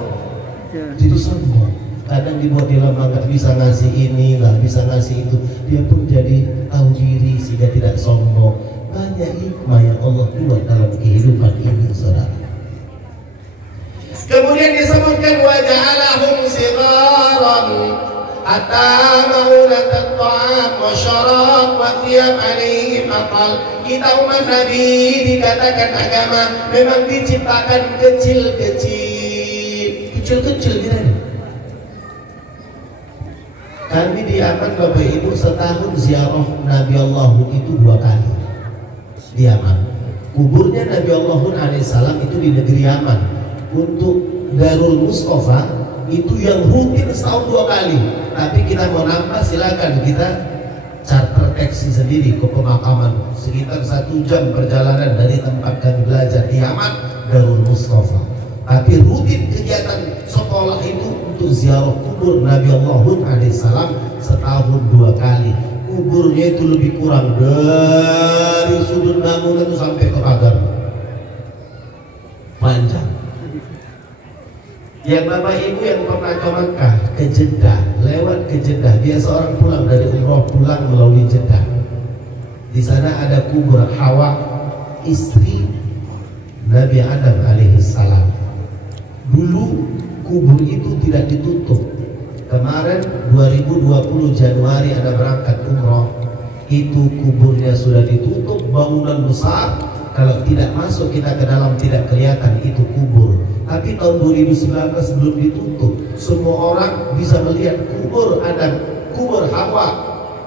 Jadi sombong. Kadang dibuat dia lama, nggak bisa ngasih ini, nggak bisa ngasih itu, dia pun jadi tahu diri sehingga tidak sombong. Banyak hikmah yang Allah buat dalam kehidupan ini, saudara. Kemudian disebutkan waja'alahum sigharan hatta maulat at-ta'am wa syarab wa thiyab alaihim aqal. Kita umat Nabi dikatakan agama memang diciptakan kecil-kecil kita ini. Kami di Yaman Bapak Ibu setahun ziarah Nabi Allahun itu 2 kali di Yaman. Kuburnya Nabi Allahun alaihissalam itu di negeri Yaman. Untuk Darul Mustafa itu yang rutin setahun 2 kali. Tapi kita mau nambah silakan, kita charter taksi sendiri ke pemakaman sekitar 1 jam perjalanan dari tempat kami belajar di Yaman, Darul Mustafa. Tapi rutin kegiatan sekolah itu untuk ziarah kubur Nabi Allahun alaihissalam setahun 2 kali. Kuburnya itu lebih kurang dari sudut bangunan itu sampai ke pagar, panjang. Yang Bapak Ibu yang pernah ke Makkah, ke Jeddah, lewat ke Jeddah, dia seorang pulang dari umroh, pulang melalui Jeddah. Di sana ada kubur Hawa, istri Nabi Adam alaihissalam. Dulu kubur itu tidak ditutup. Kemarin 2020 Januari ada berangkat umroh, itu kuburnya sudah ditutup, bangunan besar. Kalau tidak masuk kita ke dalam tidak kelihatan itu kubur. Tapi tahun 2019 belum ditutup, semua orang bisa melihat kubur Adam, kubur Hawa,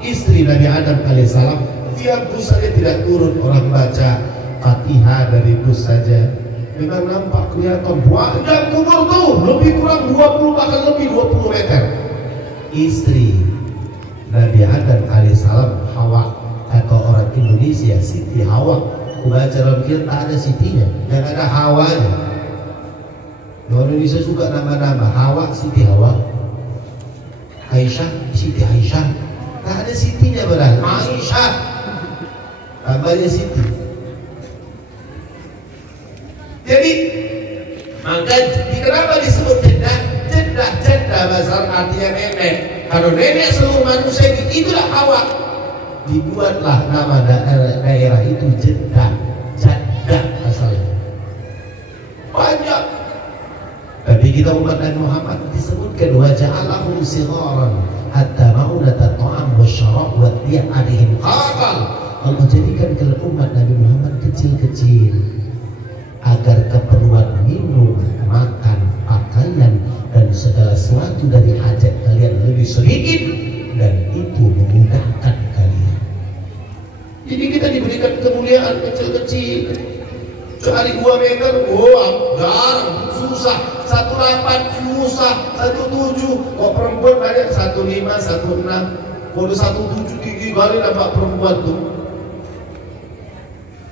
istri Nabi Adam alaihissalam. Tiap bus saja tidak turun, orang baca Fatihah dari bus saja. Memang nampak kelihatan panjang kubur tuh, lebih kurang 20 bahkan lebih 20 meter. Istri Nabi Adam alaihissalam, Hawa, atau orang Indonesia Siti Hawa. Kubaca dalam film tak ada Sitinya, yang ada Hawanya. Orang Indonesia suka nama-nama Hawa, Siti Hawa, Aisyah, Siti Aisyah. Tak ada Sitinya padahal. Aisyah tambahnya Siti. Jadi maka kenapa disebut Jeddah? Jeddah bahasa artinya nenek. Kalau nenek seluruh manusia itulah Hawa. Dibuatlah nama daerah itu Jeddah asalnya. Banyak. Tapi kita umat Nabi Muhammad disebutkan waja'alahum sigharan hatta ma'unat at-ta'am wasyarab wa thiyab alaihim qaqal. Allah jadikan umat Nabi Muhammad kecil-kecil agar keperluan minum, makan, pakaian dan segala sesuatu dari hajat kalian lebih sedikit, dan itu memudahkan kalian. Jadi kita diberikan kemuliaan kecil-kecil. Sehari 2 meter, garang, susah. 1,8 susah, 1,7. Kok perempuan banyak 1,5, 1,6. Kalau 1,7 tinggi kali nampak perempuan tuh.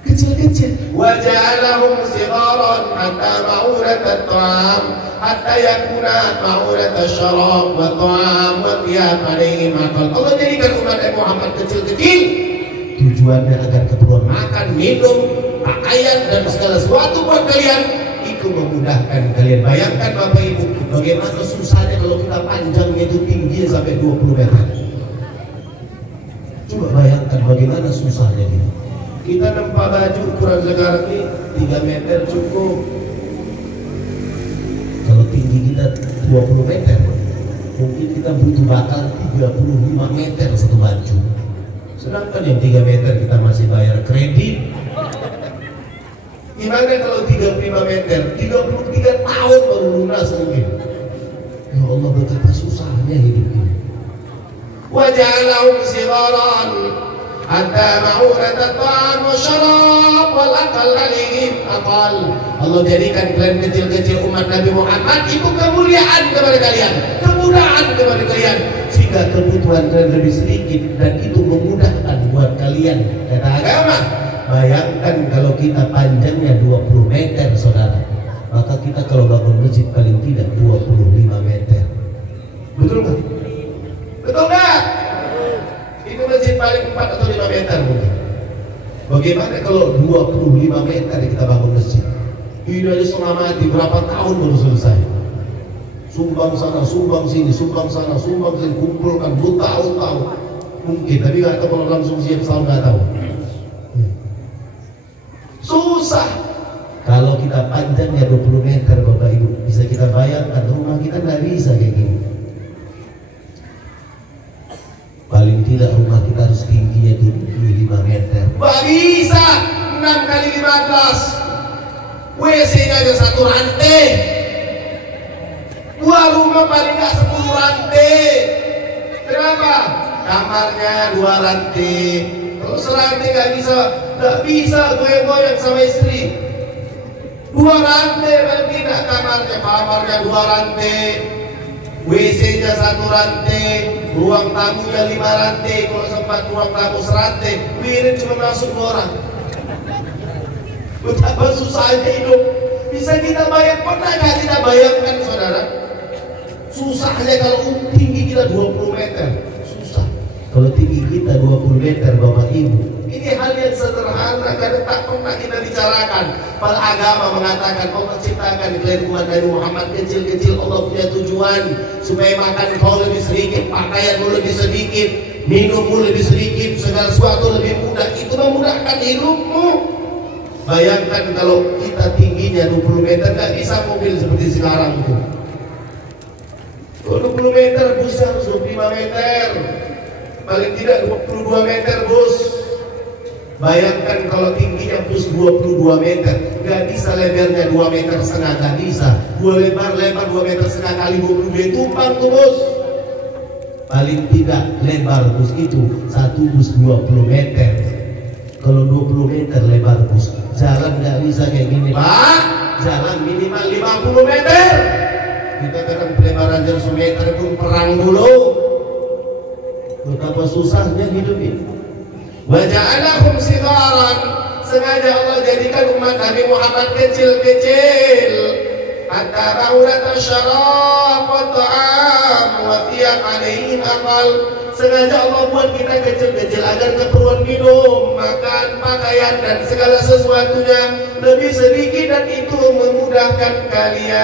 Kecil-kecil. Waja'alahum sigharan hatta ma'unat at-ta'am hatta yakuna ma'unat asy-syarab wa ta'am wa thiyab alaihim aqal. Allah jadikan umat Muhammad kecil-kecil tujuannya agar keperluan makan, minum, pakaian dan segala sesuatu buat kalian, itu memudahkan kalian. Bayangkan Bapak Ibu, bagaimana susahnya kalau kita panjangnya itu tinggi sampai 20 meter. Coba bayangkan bagaimana susahnya gitu. Kita nempa baju ukuran sekarang ini 3 meter cukup. Kalau tinggi kita 20 meter, mungkin kita butuh bakal 35 meter satu baju. Sedangkan yang 3 meter kita masih bayar kredit. Gimana kalau 35 meter, 33 tahun baru lunas mungkin. Ya Allah, betapa susahnya hidup ini. Waja'alahum sigharan hatta ma'urat at-ta'am wa syarab wal aqal alaihim aqal. Allah jadikan kalian kecil-kecil umat Nabi Muhammad itu kemuliaan kepada kalian, kemudahan kepada kalian, sehingga kebutuhan kalian lebih sedikit dan itu memudahkan buat kalian. Kata agama, bayangkan kalau kita panjangnya 20 meter saudara, maka kita kalau bangun masjid paling tidak 25 meter. Betul nggak? Betul nggak? Itu masjid paling 4 atau 5 meter mungkin. Bagaimana kalau 25 meter kita bangun masjid? Ini aja setengah mati, berapa tahun baru selesai? Sumbang sana, sumbang sini, sumbang sana, sumbang sini, kumpulkan bertahun-tahun mungkin, tapi nggak tahu kalau langsung siap setahun, nggak tahu. Susah. Kalau kita panjangnya 20 meter Bapak Ibu, bisa kita bayangkan rumah kita nggak bisa kayak gini. Paling tidak rumah kita harus tingginya 25 meter. Nggak bisa 6 kali 15. WC-nya aja 1 rantai. 2 rumah paling nggak 10 rantai. Kenapa? Kamarnya 2 rantai. Kalau serantai nggak bisa goyang-goyang sama istri. 2 rantai paling tidak kamarnya 2 rantai, WC-nya 1 rantai, ruang tamunya 5 rantai, kalau sempat ruang tamu 1 rantai, wirid cuma masuk 2 orang. Betapa susahnya hidup. Bisa kita bayang, pernah nggak kita bayangkan saudara? Susahnya kalau tinggi kita 20 meter, susah. Kalau tinggi kita 20 meter Bapak Ibu, ini hal yang sederhana, karena tak pernah kita bicarakan. Para agama mengatakan Allah ciptakan kalian umat Nabi Muhammad kecil-kecil, Allah punya tujuan supaya makan kau lebih sedikit, pakaianmu lebih sedikit, minummu lebih sedikit, segala sesuatu lebih mudah. Itu memudahkan hidupmu. Bayangkan kalau kita tingginya 20 meter, nggak bisa mobil seperti sekarang tuh. 20 meter bus harus 25 meter, paling tidak 22 meter bus. Bayangkan kalau tingginya bus 22 meter, nggak bisa lebarnya 2,5 meter, nggak bisa. 2 lebar 2,5 meter kali 22 tumpang tuh bus. Paling tidak lebar bus itu 1 bus 20 meter. Kalau 20 meter lebar bus, jalan nggak bisa kayak gini Pak. Jalan minimal 50 meter. Kita kadang pelebaran jalan 1 meter pun perang dulu. Betapa susahnya hidup ini. Waja'alahum sigharan, sengaja Allah jadikan umat Nabi Muhammad kecil-kecil. Hatta ba'urat syarab wa ta'am wa tiyak alaihim amal. Sengaja Allah buat kita kecil-kecil agar keperluan minum, makan, pakaian dan segala sesuatunya lebih sedikit, dan itu memudahkan kalian.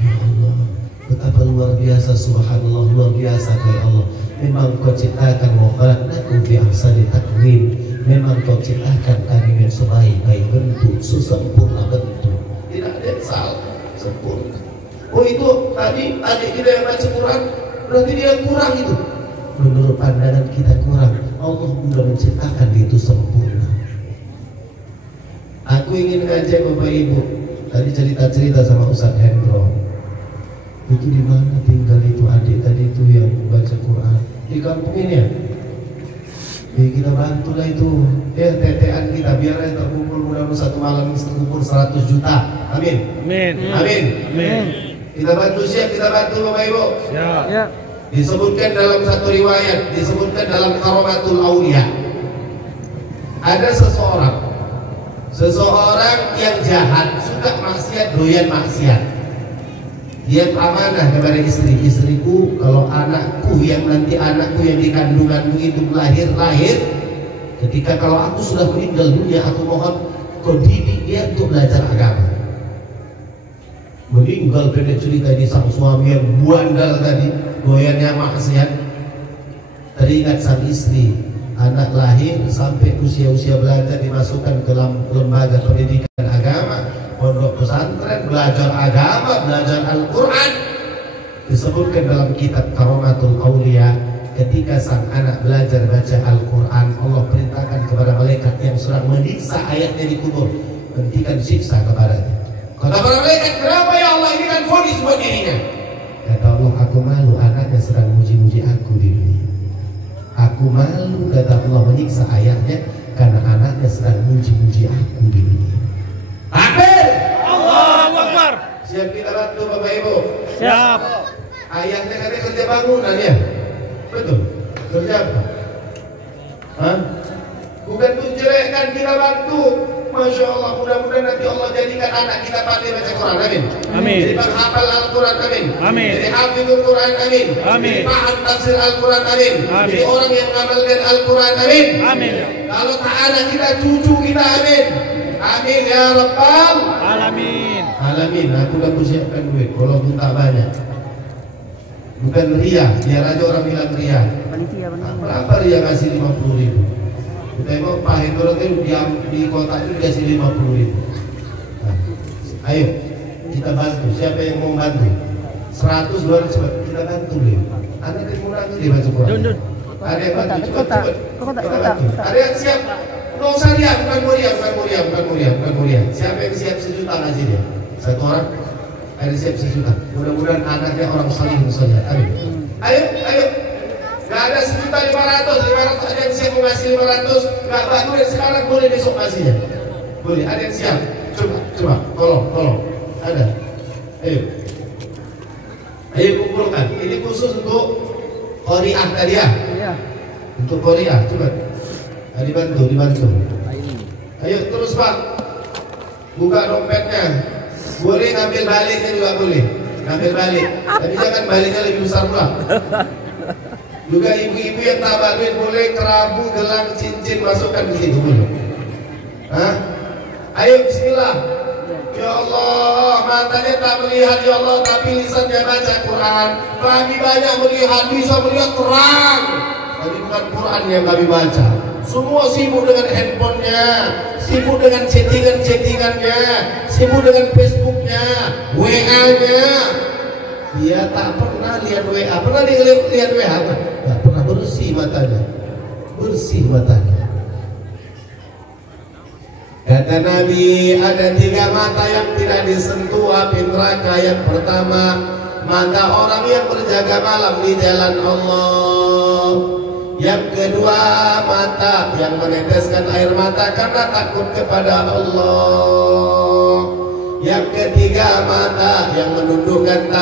Ya Allah, betapa luar biasa, subhanallah, luar biasa kayak Allah. Memang kau ciptakan wa khalaqnakum fi ahsani taqwim. Memang kau ciptakan kami yang sebaik-baik bentuk, sesempurna bentuk. Tidak ada yang salah, sempurna. Oh itu tadi adik kita yang baca Quran, berarti dia kurang itu. Menurut pandangan kita kurang. Allah sudah menciptakan itu sempurna. Aku ingin ngajak Bapak Ibu, tadi cerita-cerita sama Ustaz Hendro. Itu di mana tinggal itu adik tadi itu yang baca Quran? Di kampung ini ya? Ya kita bantulah itu. Ya tetean kita biar terkumpul mudah-mudahan satu malam terkumpul 100 juta. Amin. Amin. Amin. Amin. Kita bantu siap, kita bantu Bapak Ibu. Ya. Disebutkan dalam satu riwayat, disebutkan dalam Karomatul Aulia, ada seseorang yang jahat, suka maksiat, doyan maksiat. Dia amanah kepada istri. Istriku, kalau anakku yang nanti anakku yang di kandunganmu itu lahir, ketika kalau aku sudah meninggal dunia, aku mohon kau didik dia untuk belajar agama. Meninggal kena cerita di sang suami yang buandal tadi, goyangnya maksiat. Teringat sang istri, anak lahir sampai usia belajar dimasukkan ke lembaga pendidikan agama, pondok pesantren, belajar agama, belajar Al-Quran. Disebutkan dalam kitab Karomatul Aulia, ketika sang anak belajar baca Al-Quran, Allah perintahkan kepada malaikat yang sedang menyiksa ayatnya di kubur, hentikan siksa kepadanya. Kata para malaikat, kenapa ya Allah, ini kan vonis buat dirinya. Kata Allah, aku malu anaknya sedang muji-muji aku di dunia. Aku malu, kata Allah, menyiksa ayahnya karena anaknya sedang muji-muji aku di dunia. Takbir! Allahu Akbar. Siap kita bantu Bapak Ibu? Siap. Ayahnya katanya kerja bangunan ya? Betul? Kerja apa? Hah? Bukan menjelekkan, kita bantu. Masya Allah, mudah-mudahan nanti Allah jadikan anak kita pandai baca Quran, amin. Amin. Jadi penghafal Al-Quran, amin. Amin. Jadi hafizul Quran, amin. Amin. Jadi paham tafsir Al-Quran, amin. Amin. Jadi orang yang mengamalkan Al-Quran, amin. Amin. Kalau tak anak kita, cucu kita, amin. Amin ya Rabbal Alamin. Alamin. Aku dah persiapkan duit, walaupun tak banyak. Bukan ria, biar aja orang bilang ria. Berapa ria ngasih 50.000? Kita emang pahit orang itu di kota itu dikasih 50.000. Nah, ayo kita bantu. Siapa yang mau bantu? 100, 200 cepat kita bantu beliau. Anak yang mau nangis dia baca Quran. Ada yang bantu cepat. Ada yang siap? Nggak usah dia, bukan muria. Siapa yang siap 1 juta ngasih dia? 1 orang. Ada siap 1 juta. Mudah-mudahan anaknya orang salih saja. Amin. Ayo. Gak ada 1.500.000 ada yang siap mengasih 500. Gak boleh sekarang, boleh besok ngasihnya. Boleh, ada yang siap. Coba, tolong. Ada. Ayo kumpulkan. Ini khusus untuk Qori'ah tadi ya. Iya. Untuk Qori'ah, coba. Dibantu. Ayo terus Pak. Buka dompetnya. Boleh ngambil baliknya juga boleh. Ngambil balik. Tapi jangan baliknya lebih besar pula. Juga ibu-ibu yang tambah duit boleh, kerabu, gelang, cincin masukkan di situ boleh. Hah? Ayo bismillah. Ya Allah, matanya tak melihat ya Allah, tapi lisannya baca Quran. Kami banyak melihat, bisa melihat terang. Tapi bukan Quran yang kami baca. Semua sibuk dengan handphonenya, sibuk dengan chattingannya, sibuk dengan Facebooknya, WA-nya. Dia tak pernah lihat WA. Pernah dia lihat WA? Tak pernah. Bersih matanya. Kata Nabi, ada 3 mata yang tidak disentuh api neraka. Yang pertama, mata orang yang berjaga malam di jalan Allah. Yang kedua, mata yang meneteskan air mata karena takut kepada Allah. Yang ketiga, mata yang menundukkan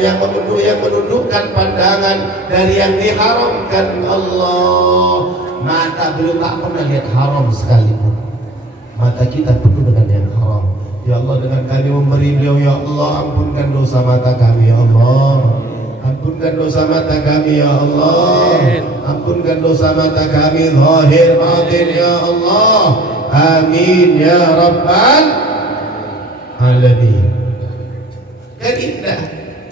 yang menundukkan pandangan dari yang diharamkan Allah. Mata belum tak pernah lihat haram sekalipun. Mata kita penuh dengan yang haram. Ya Allah, dengan kami memberi beliau, ya Allah, ampunkan dosa mata kami, ya Allah. Ampunkan dosa mata kami, ya Allah. Ampunkan dosa mata kami, zahir batin, ya Allah. Amin ya Rabbal Alamin. Jadi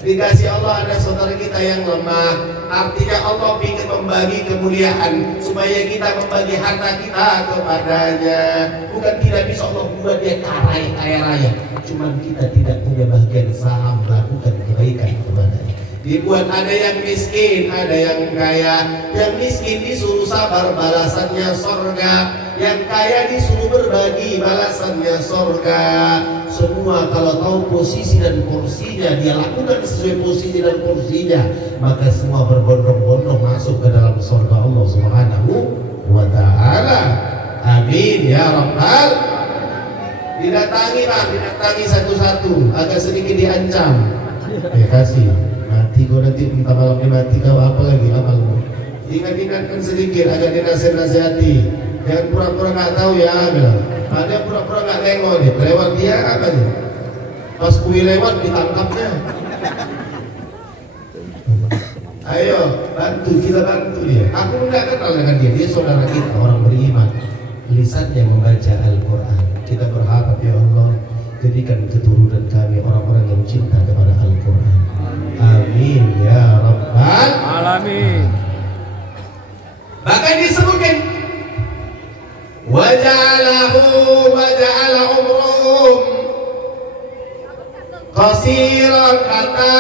dikasih Allah ada saudara kita yang lemah. Artinya Allah ingin membagi kemuliaan supaya kita membagi harta kita kepadanya. Bukan tidak bisa Allah buat dia kaya raya. Cuman kita tidak punya bagian saham melakukan kebaikan kepadanya. Dibuat ada yang miskin, ada yang kaya. Yang miskin disuruh sabar, balasannya surga. Yang kaya disuruh berbagi, balasannya surga. Semua kalau tahu posisi dan porsinya, dia lakukan sesuai posisi dan porsinya, maka semua berbondong-bondong masuk ke dalam surga Allah Subhanahu wa ta'ala. Amin ya Rabbal. Didatangi Pak, didatangi satu-satu, agak sedikit diancam. Kasih mati kau nanti, minta malamnya mati kau, apa lagi amalmu. Ingat-ingatkan sedikit, agak dinasihati. Jangan pura-pura nggak tahu ya, bilang. Ada yang pura-pura nggak nengok nih, lewat dia apa nih? Pas kui lewat ditangkapnya. Ayo bantu, kita bantu dia. Aku nggak kenal dengan dia, dia saudara kita, orang beriman. Lisannya membaca Al-Quran. Kita berharap ya Allah, jadikan keturunan kami orang-orang yang cinta kepada Al-Quran. Amin ya Rabbal Alamin. Bahkan disebutkan waja'ala umrum qasiran hatta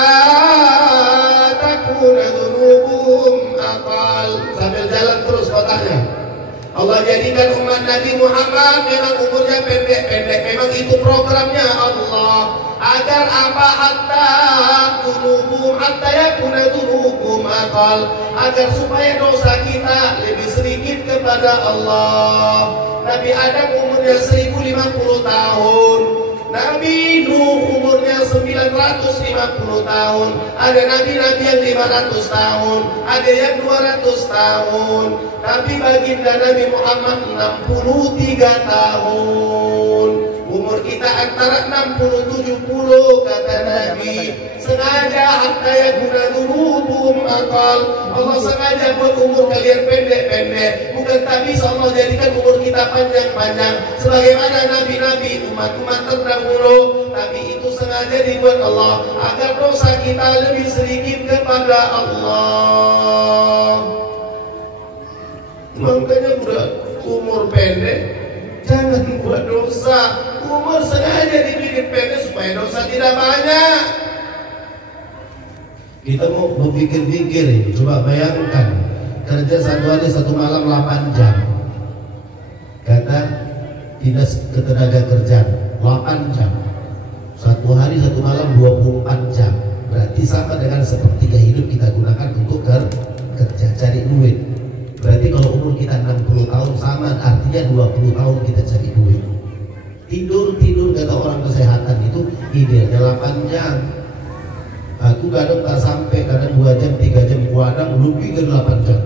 takuna dhunubuhum aqal. Sambil jalan terus kotanya, Allah jadikan umat Nabi Muhammad memang umurnya pendek-pendek. Memang itu programnya Allah, agar apa? Hatta yakuna dhunubuhum aqal, agar supaya dosa kita lebih sedikit kepada Allah. Nabi Adam umurnya 1050 tahun, Nabi Nuh umurnya 950 tahun, ada nabi-nabi yang 500 tahun, ada yang 200 tahun. Tapi baginda Nabi Muhammad 63 tahun. Umur kita antara 60-70 kata Nabi. Sengaja hatta yakuna dhunubuhum aqal. Allah sengaja buat umur kalian pendek-pendek, bukan tak bisa Allah jadikan umur kita panjang-panjang sebagaimana nabi-nabi umat-umat terdahulu. Tapi itu sengaja dibuat Allah agar dosa kita lebih sedikit kepada Allah. Makanya udah umur pendek, jangan buat dosa. Umur sengaja dibikin pendek supaya dosa tidak banyak. Kita mau berpikir-pikir ini, coba bayangkan kerja satu hari satu malam 8 jam. Kata dinas ketenaga kerjaan 8 jam. Satu hari satu malam 24 jam. Berarti sama dengan sepertiga hidup kita gunakan untuk kerja cari duit. Berarti kalau umur kita 60 tahun sama artinya 20 tahun kita cari duit. Tidur kata orang kesehatan itu idealnya 8 jam. Aku kadang tak sampai, kadang 2 jam, 3 jam kuadang lebih ke 8 jam.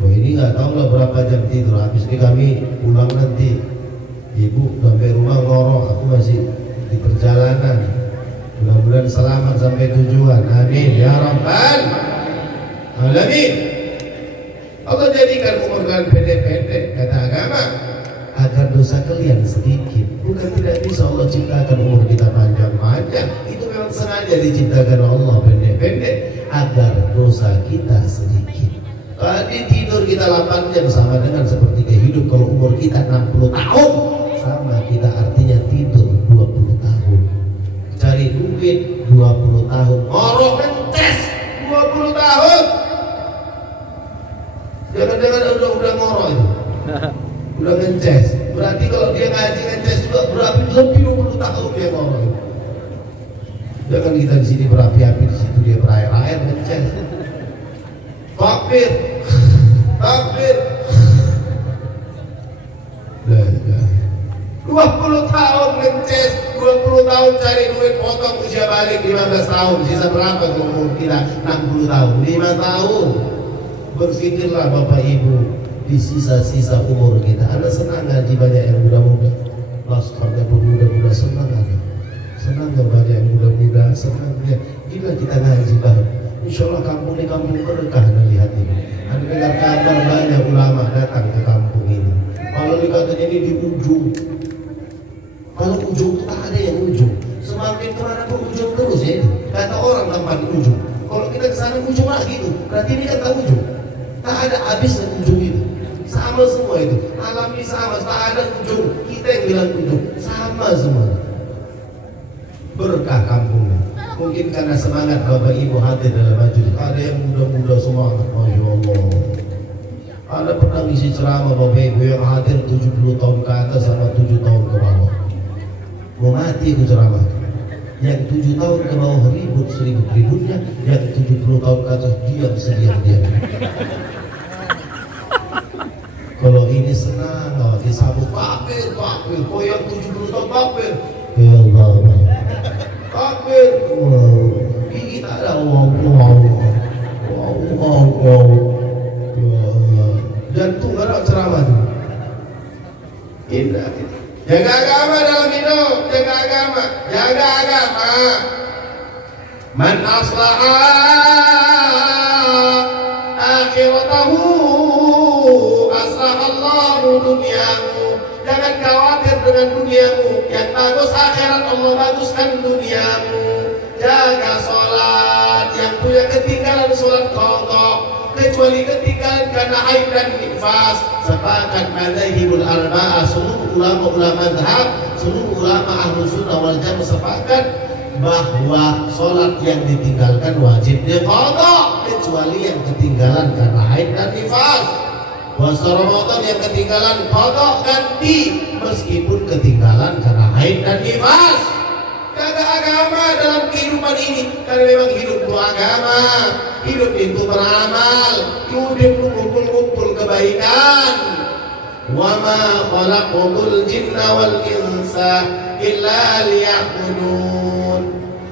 Oh, ini nggak tahu lah berapa jam tidur. Habis ini kami pulang nanti, ibu sampai rumah ngorok, aku masih di perjalanan. Mudah-mudahan selamat sampai tujuan. Amin ya Rabbal Alamin. Allah jadikan umur kalian pendek-pendek, kata agama, agar dosa kalian sedikit. Bukan tidak bisa Allah ciptakan umur kita panjang-panjang. Itu memang sengaja diciptakan Allah pendek-pendek agar dosa kita sedikit. Tadi tidur kita 8 jam sama dengan seperti kehidup. Kalau umur kita 60 tahun sama kita artinya tidur 20 tahun. Cari duit 20 tahun. Ngorok ngeces 20 tahun. Jangan-jangan udah ngorok itu. Udah ngeces. Berarti kalau dia ngaji ngeces juga berarti lebih 20 tahun dia ngorok. Jangan kita di sini berapi-api, di situ dia berair-air ngeces. Takbir, takbir. 20 tahun ngeces, 20 tahun cari duit, potong usia balik 15 tahun. Sisa berapa umur kita? 60 tahun, 5 tahun. Berpikirlah Bapak Ibu di sisa-sisa umur kita. Anda senang ngaji banyak yang muda-muda, laskarnya bermuda-muda, senang ada. Senang gak banyak yang muda-muda, senang ya. Gila kita ngaji banget. Insya Allah kampung ini kampung berkah. Anda lihat ini, Anda dengar kabar banyak ulama datang ke kampung ini. Kalau dikatakan ini di ujung, kalau ujung itu tak ada yang ujung. Semakin kemana pun ujung terus ya. Kata orang tempat ujung. Kalau kita ke sana ujung lagi itu, berarti ini kata ujung. Tak ada habisnya ujung itu. Sama semua itu. Alam ini sama, tak ada ujung. Kita yang bilang ujung, sama semua. Berkah kampungnya. Mungkin karena semangat Bapak Ibu hadir dalam majelis. Ada yang muda-muda semangat, Masya Allah. Ada pernah ngisi ceramah Bapak Ibu yang hadir 70 tahun ke atas sama 7 tahun ke bawah. Mau mati itu ceramah. Yang 7 tahun ke bawah ribut seribut-ributnya, yang 70 tahun ke atas diam sediam-diam. Kalau ini senang, disambut takbir, takbir. Oh yang 70 tahun takbir. Ya Allah, takbir. Wow, kita ada wow. Ya Allah, jantung ada ceramah itu. Indah. Jaga agama dalam hidup, jaga agama, jaga agama. Man aslaha akhiratahu aslahallahu dunyamu. Jangan khawatir dengan duniamu, yang bagus akhirat, Allah baguskan duniamu. Jaga sholat, yang punya ketinggalan sholat qadha, kecuali ketinggalan karena haid dan nifas. Sepakat madzhabul arba'ah, seluruh ulama mazhab, seluruh ulama ahlus sunnah wal jamaah sepakat bahwa sholat yang ditinggalkan wajib diqadha, kecuali yang ketinggalan karena haid dan nifas. Puasa Ramadan yang ketinggalan qadha ganti, meskipun ketinggalan karena haid dan nifas. Gak ada agama dalam kehidupan ini, karena memang hidup itu agama, hidup itu beramal, hidup itu kumpul-kumpul kebaikan. Wa ma khalaqul jinna wal insa illa liya'budun.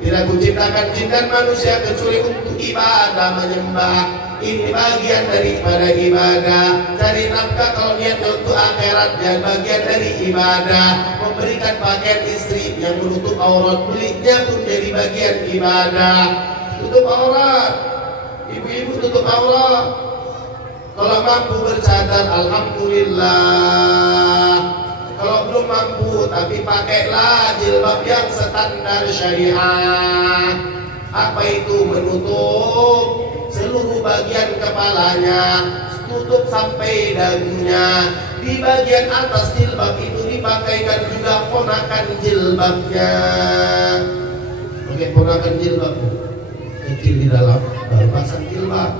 Tidak kuciptakan jin dan manusia kecuali untuk ibadah, menyembah. Ini bagian daripada ibadah. Cari nafkah kalau niat untuk akhirat, dan bagian dari ibadah. Memberikan pakaian istri yang menutup aurat, belinya pun jadi bagian ibadah. Tutup aurat, ibu-ibu tutup aurat. Kalau mampu bercadar, alhamdulillah. Kalau belum mampu, tapi pakailah jilbab yang standar syariat. Apa itu? Menutup seluruh bagian kepalanya, tutup sampai dagunya. Di bagian atas jilbab itu dipakaikan juga ponakan jilbabnya. Pakai ponakan jilbab kecil di dalam, baru pasang jilbab.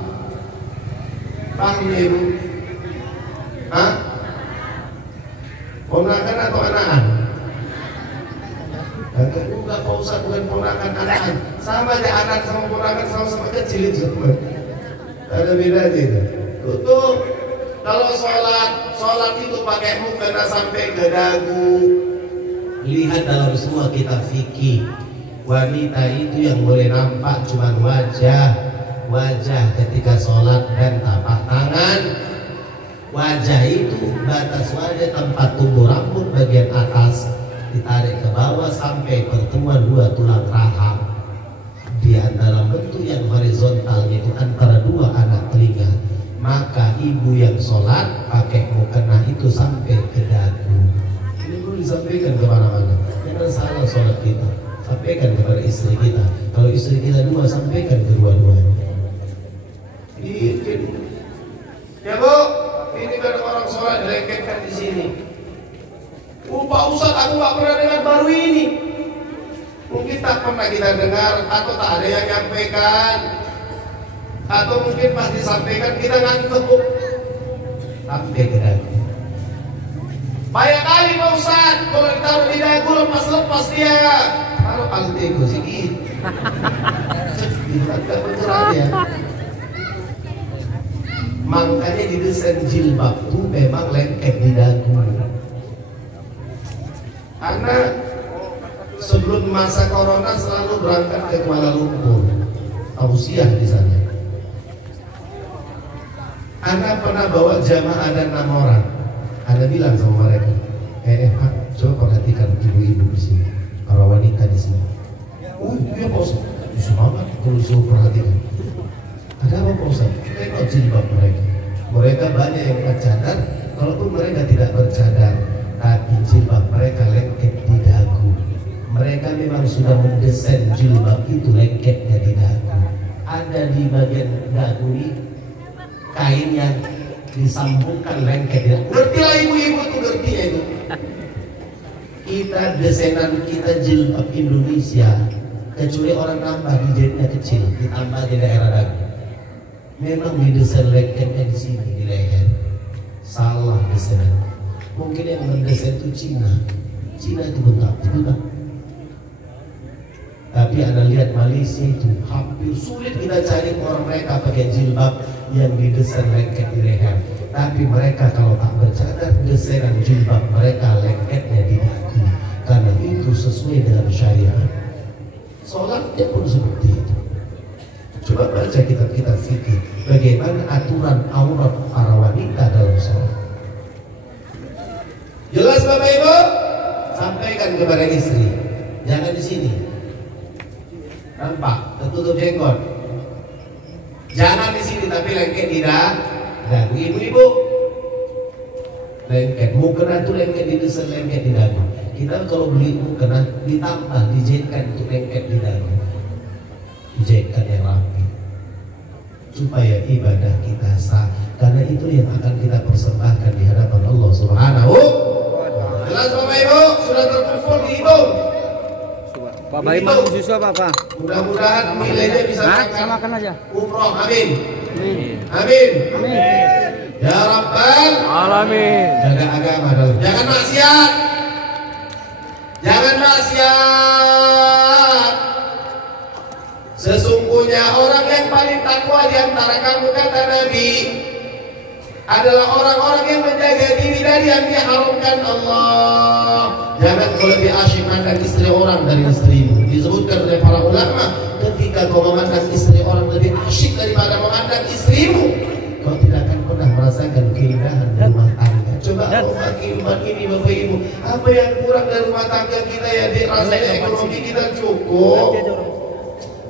Paham ya ibu? Hah? Ponakan atau anakan? Enggak juga Pak Ustaz, bukan ponakan, anakan. Sama aja anak sama ponakan, sama-sama kecil itu semua. Ada bedanya itu. Tutup. Kalau sholat itu pakai mukena sampai ke dagu. Lihat dalam semua kitab fikih, wanita itu yang boleh nampak cuma wajah ketika sholat dan tapak tangan. Wajah itu batas wajah, tempat tumbuh rambut bagian atas ditarik ke bawah sampai pertemuan dua tulang rahang. Di antara bentuk yang horizontal itu antara dua anak telinga. Maka ibu yang sholat pakai mukena itu sampai ke dagu. Ini perlu disampaikan kemana-mana. Jangan salah sholat kita. Sampaikan kepada istri kita. Kalau istri kita dua, sampaikan kedua-duanya. Ya bu, ini kan orang sholat dilengketkan di sini. Pak Ustaz, aku gak pernah dengar baru ini. Mungkin tak pernah kita dengar, atau tak ada yang nyampaikan, atau mungkin pas disampaikan kita ngantuk. Sampai ke dagu. Banyak kali Pak Ustaz, kalau ditaruh di dagu lepas dia. Taruh altego sedikit. Agak bergerak ya. Makanya didesain jilbab tuh memang lengket di dagu. Karena sebelum masa corona selalu berangkat ke Kuala Lumpur, tausiah di sana. Anda pernah bawa jamaah ada 6 orang. Anda bilang sama mereka, Pak, coba perhatikan ibu-ibu di sini, para wanita di sini. Iya Pak Ustaz, semangat kalau disuruh perhatikan. Ada apa Pak Ustaz? Tengok jilbab mereka. Mereka banyak yang bercadar, kalaupun mereka tidak bercadar, tapi jilbab mereka lengket di dagu. Mereka memang sudah mendesain jilbab itu lengketnya di dagu. Ada di bagian dagu ini kain yang disambungkan lengket di dagu. Ngertilah ibu-ibu itu, ngerti ya itu. Kita desainan kita jilbab Indonesia, kecuali orang nambah di jadinya kecil, ditambah di daerah dagu. Memang didesain lengketnya di sini di leher. Salah desain. Mungkin yang mendesain itu Cina itu betul. Tapi Anda lihat Malaysia itu hampir sulit kita cari orang mereka pakai jilbab yang didesain lengket di leher. Tapi mereka kalau tak bercadar, desainan jilbab mereka lengketnya di dagu. Karena itu sesuai dengan syariat. Sholatnya pun seperti itu. Coba baca kitab-kitab fikih bagaimana aturan aurat para wanita dalam sholat. Jelas Bapak Ibu? Sampaikan kepada istri. Jangan di sini. Nampak, tertutup jenggot. Jangan di sini tapi lengket di dagu. Ibu-ibu, lengket mukena itu lengket di desain, lengket di dagu. Kita kalau beli mukena ditambah, dijahitkan untuk lengket di dagu, dijahitkan yang rapi supaya ibadah kita sah, karena itu yang akan kita persembahkan di hadapan Allah Subhanahu. Jelas Bapak Ibu, sudah terkumpul di hidung. Pak Bayi mau susu apa Pak? Mudah-mudahan nilainya bisa samakan aja. Umroh, amin. Amin. Amin. Amin. Ya Rabbal Alamin. Jaga agama dalam. Jangan maksiat. Jangan maksiat. Sesungguhnya orang yang paling takwa di antara kamu, kata Nabi, adalah orang-orang yang menjaga diri dari yang diharamkan Allah. Jangan kau lebih asyik makan istri orang dari istrimu. Disebutkan oleh para ulama, ketika kau memandang istri orang lebih asyik daripada memandang istrimu, kau tidak akan pernah merasakan keindahan rumah tangga. Coba kau bagi umat ini Bapak Ibu, apa yang kurang dari rumah tangga kita ya? Dek, rasanya ekonomi kita cukup.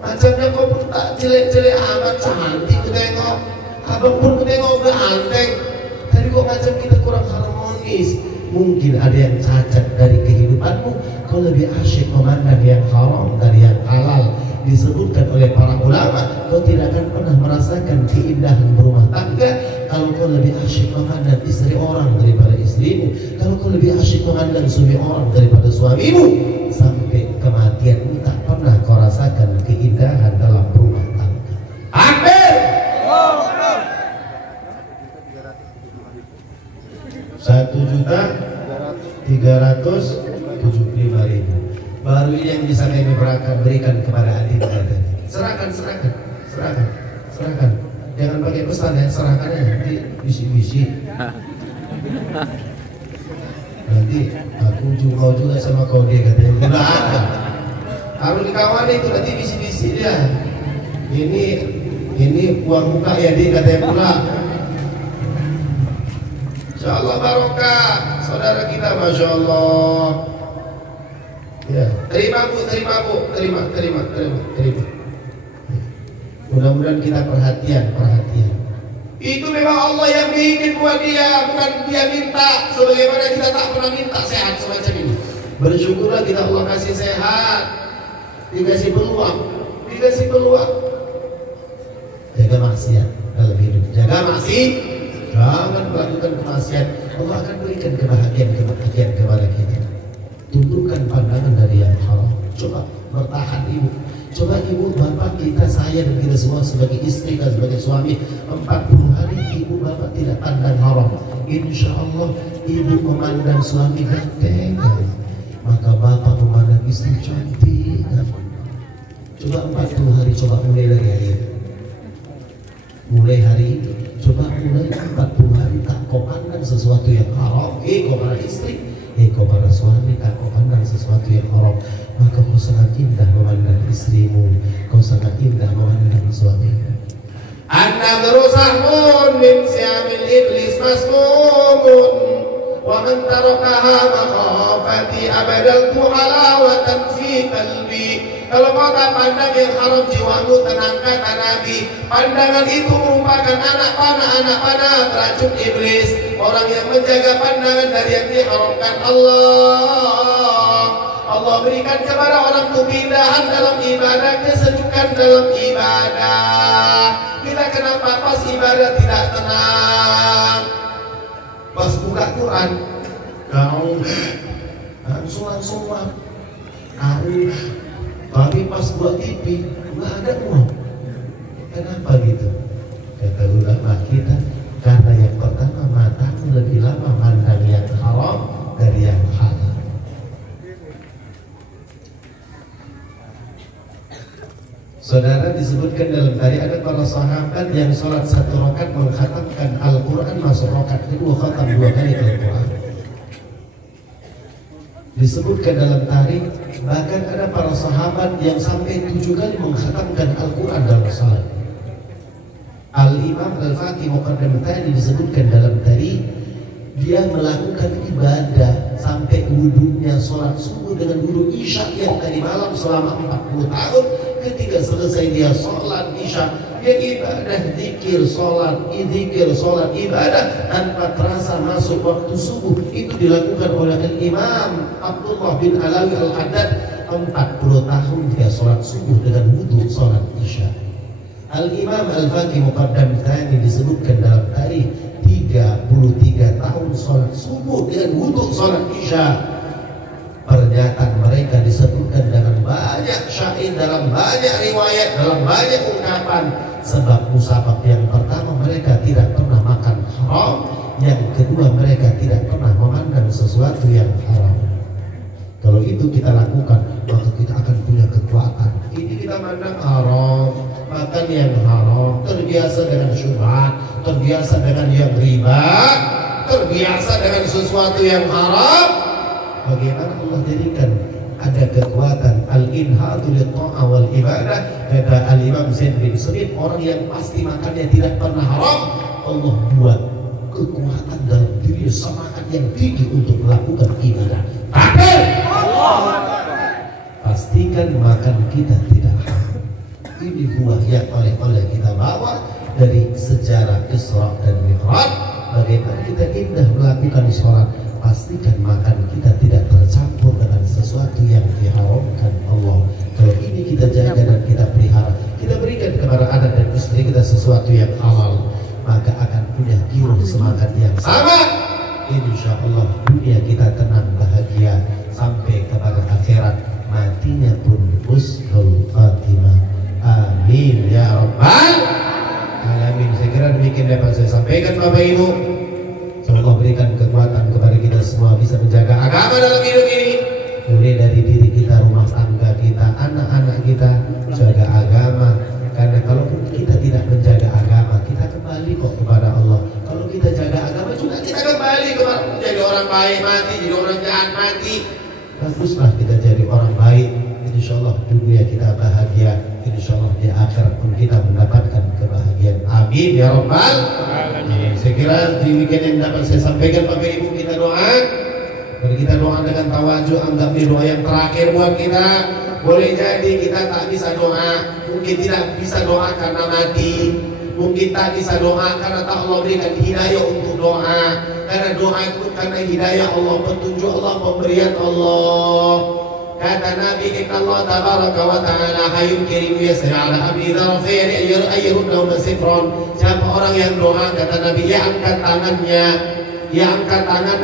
Macamnya kau pun tak jelek-jelek amat, cantik ku tengok. Abang pun ku tengok ganteng. Tapi kok macam kita kurang harmonis. Mungkin ada yang cacat dari kehidupanmu. Kau lebih asyik memandang yang haram dari yang halal. Disebutkan oleh para ulama, kau tidak akan pernah merasakan keindahan berumah tangga kalau kau lebih asyik memandang istri orang daripada istrimu, kalau kau lebih asyik memandang suami orang daripada suamimu. Sampai kematianmu tak pernah kau rasakan keindahan dalam rumah tangga. Amin. 1.375.000 baru ini yang bisa kami berikan kepada adik tadi. Serahkan. Jangan pakai pesan ya, serahkan ya, nanti bisi-bisi. Nanti aku jumpa juga sama kau, dia katanya udah ada. Harus dikawan itu, nanti bisi-bisi dia. Ini uang muka ya dia katanya pula. Insya Allah barokah saudara kita, Masya Allah. Ya, terima Bu. Mudah-mudahan kita perhatian. Itu memang Allah yang bikin buat dia, bukan dia minta. Sebagaimana kita tak pernah minta sehat semacam ini. Bersyukurlah kita, Allah kasih sehat, dikasih peluang. Jaga maksiat dalam hidup. Jangan melakukan kemaksiatan. Allah akan berikan kebahagiaan kepada kita. Tundukkan pandangan dari yang haram. Coba bertahan ibu. Coba ibu, bapak, kita, saya dan kita semua sebagai istri dan sebagai suami, 40 hari ibu bapak tidak pandang haram. Insya Allah ibu memandang suami ganteng, maka bapak memandang istri cantik. Coba 40 hari, coba mulai dari hari ini. Mulai hari ini, coba mulai 40 hari tak kau pandang sesuatu yang haram. Kau para istri, kau para suami, tak kau pandang sesuatu yang haram, maka kau sangat indah memandang istrimu, kau sangat indah memandang suamimu. An-nadru sahmun min siamil iblis masmumun, wa man tarakaha makhafati abadaltu halawatan fi qalbi. Kalau kau tak pandang yang haram, jiwamu tenangkan Nabi. Pandangan itu merupakan anak panah teracun iblis. Orang yang menjaga pandangan dari yang diharamkan Allah berikan kepada orang itu keindahan dalam ibadah, kesejukan dalam ibadah. Kita kenapa pas ibadah tidak tenang? Pas buka Quran, kau langsung tapi pas buat TV nggak ada uang. Kenapa gitu? Kata ulama kita, karena yang pertama matamu lebih lama mandang yang haram dari yang halal. Saudara, disebutkan dalam tadi ada para sahabat yang sholat 1 rakaat mengkhatamkan Al-Quran, masuk rakaat kedua khatam 2 kali Al-Quran. Disebutkan dalam tarikh, bahkan ada para sahabat yang sampai 7 kali mengkhatamkan Al-Quran dalam salat. Al-Imam Al-Fatih Muqaddam tadi disebutkan dalam tarikh, dia melakukan ibadah sampai wudunya sholat subuh dengan wudu isya yang tadi malam selama 40 tahun. Ketika selesai dia sholat isya, ya ibadah, zikir, sholat, ibadah tanpa terasa masuk waktu subuh. Itu dilakukan oleh Imam Abdullah bin Alawi Al-Haddad. 40 tahun dia sholat subuh dengan wudhu sholat isya. Al-Imam Al-Faqih Muqaddam Tsani disebutkan dalam tarikh 33 tahun sholat subuh dengan wudhu sholat isya. Pernyataan mereka disebutkan dengan banyak syair, dalam banyak riwayat, dalam banyak ungkapan. Sebab musabab yang pertama mereka tidak pernah makan haram, yang kedua mereka tidak pernah memandang sesuatu yang haram. Kalau itu kita lakukan, maka kita akan punya kekuatan. Ini kita mandang haram, makan yang haram, terbiasa dengan syubhat, terbiasa dengan yang riba, terbiasa dengan sesuatu yang haram. Bagaimana Allah jadikan ada kekuatan al-inhadu lit-ta'ah wal ibadah? Kata al-Imam Zaid bin Sabit, orang yang pasti makannya tidak pernah haram, Allah buat kekuatan dalam diri semangat yang tinggi untuk melakukan ibadah. Pastikan makan kita tidak haram. Ini buah yang oleh kita bawa dari sejarah Isra dan Mi'raj. Bagaimana kita indah melakukan sholat, pastikan makan kita tidak tercampur dengan sesuatu yang diharamkan Allah. Kalau ini kita jaga dan kita pelihara, kita berikan kepada anak dan istri kita sesuatu yang halal, maka akan punya giroh semangat yang sama. Insya Allah dunia kita tenang, bahagia sampai kepada akhirat, matinya pun husnul khatimah. Amin ya rabbal alamin. Saya kira demikian dapat saya sampaikan Bapak Ibu. Semoga berikan kekuatan kepada kita semua bisa menjaga agama dalam hidup ini. Mulai dari diri kita, rumah tangga kita, anak-anak kita, jaga agama. Karena kalau kita tidak menjaga agama, kita kembali kok kepada Allah. Kalau kita jaga agama juga kita kembali kepada jadi orang baik mati, jadi orang jahat mati. Baguslah kita jadi orang baik. Insyaallah dunia kita bahagia, insyaallah di akhirat pun kita mendapatkan kebahagiaan. Amin ya rabbal alamin. Saya kira di weekend yang dapat saya sampaikan Bapak Ibu, kita doa. Mari kita doa dengan tawajuh, anggap ini doa yang terakhir buat kita. Boleh jadi kita tak bisa doa, mungkin tidak bisa doa karena mati, mungkin tak bisa doa karena tak Allah berikan hidayah untuk doa. Karena doa itu karena hidayah Allah, petunjuk Allah, pemberian Allah. Kata Nabi kita Allah tabaraka wa ta'ala, hayyun karim yasri ala abdi dzal khair ayyuruddahu masifron. Siapa orang yang doa, kata Nabi, dia angkat tangannya,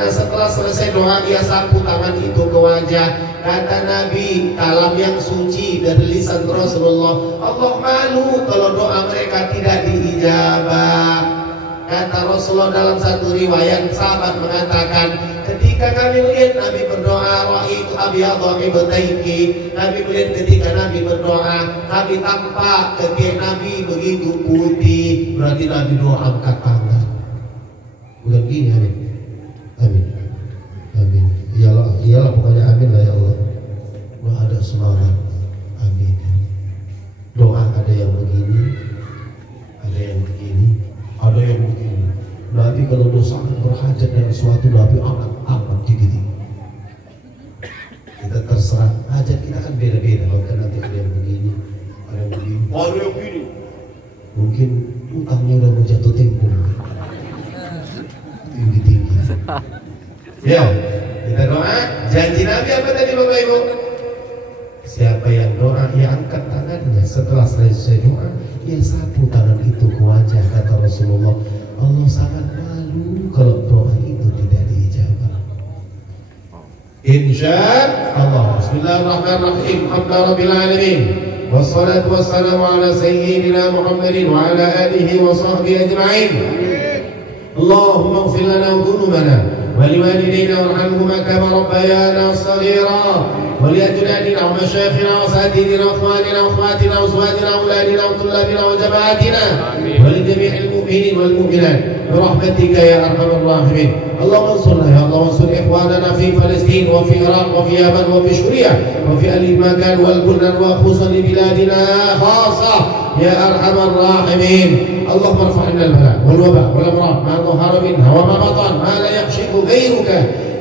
setelah selesai doa dia sapu tangan itu ke wajah. Kata Nabi, kalam yang suci dari lisan Rasulullah, Allah malu kalau doa mereka tidak diijabah. Kata Rasulullah dalam satu riwayat, sahabat mengatakan, ketika kami melihat Nabi berdoa, ra'aitu abyadha ibtayhi, Nabi melihat ketika Nabi berdoa, Nabi tampak kaki Nabi begitu putih, berarti Nabi doa angkat tangan. Bukan gini, amin. Amin. Amin. Iyalah pokoknya amin lah ya Allah. Wah, ada semangat. Amin. Doa ada yang begini, ada yang begini, ada yang begini. Nabi kalau dosa berhajat dengan suatu, Nabi angkat gigi. Kita terserah, hajat kita kan beda-beda. Maka nanti ada yang begini, ada yang begini, ada yang begini. Mungkin utangnya udah menjatuh tempo, tinggi-tinggi. Ya, kita doa. Janji Nabi apa tadi Bapak Ibu? Siapa yang doa, ia angkat tangannya. Setelah selesai doa, ia sapu tangan itu ke wajah. Kata Rasulullah, Allah sangat malu kalau doa itu tidak diijabah. Insya Allah. Bismillahirrahmanirrahim. Alhamdulillahirabbil alamin. Wassalatu wassalamu ala sayyidina Muhammadin wa ala alihi wa sahbihi ajma'in. Allahumma ighfir lana dhunubana wa liwalidayna warhamhuma kama rabbayana shaghira. ولأجدادنا ومشايخنا وأساتذتنا وإخواننا وأخواتنا وأزواجنا وأولادنا وطلابنا وجماعتنا ولجميع المؤمنين والمؤمنات برحمتك يا أرحم الراحمين. اللهم انصرنا يا الله، وانصر إخواننا في فلسطين وفي العراق وفي اليمن وفي سوريا وفي أي مكان والبلدان، وخصوصا لبلادنا خاصة يا أرحم الراحمين. اللهم ارفع عنا البلاء والوباء والأمراض ما ظهر منها وما بطن، ما لا يخشف غيرك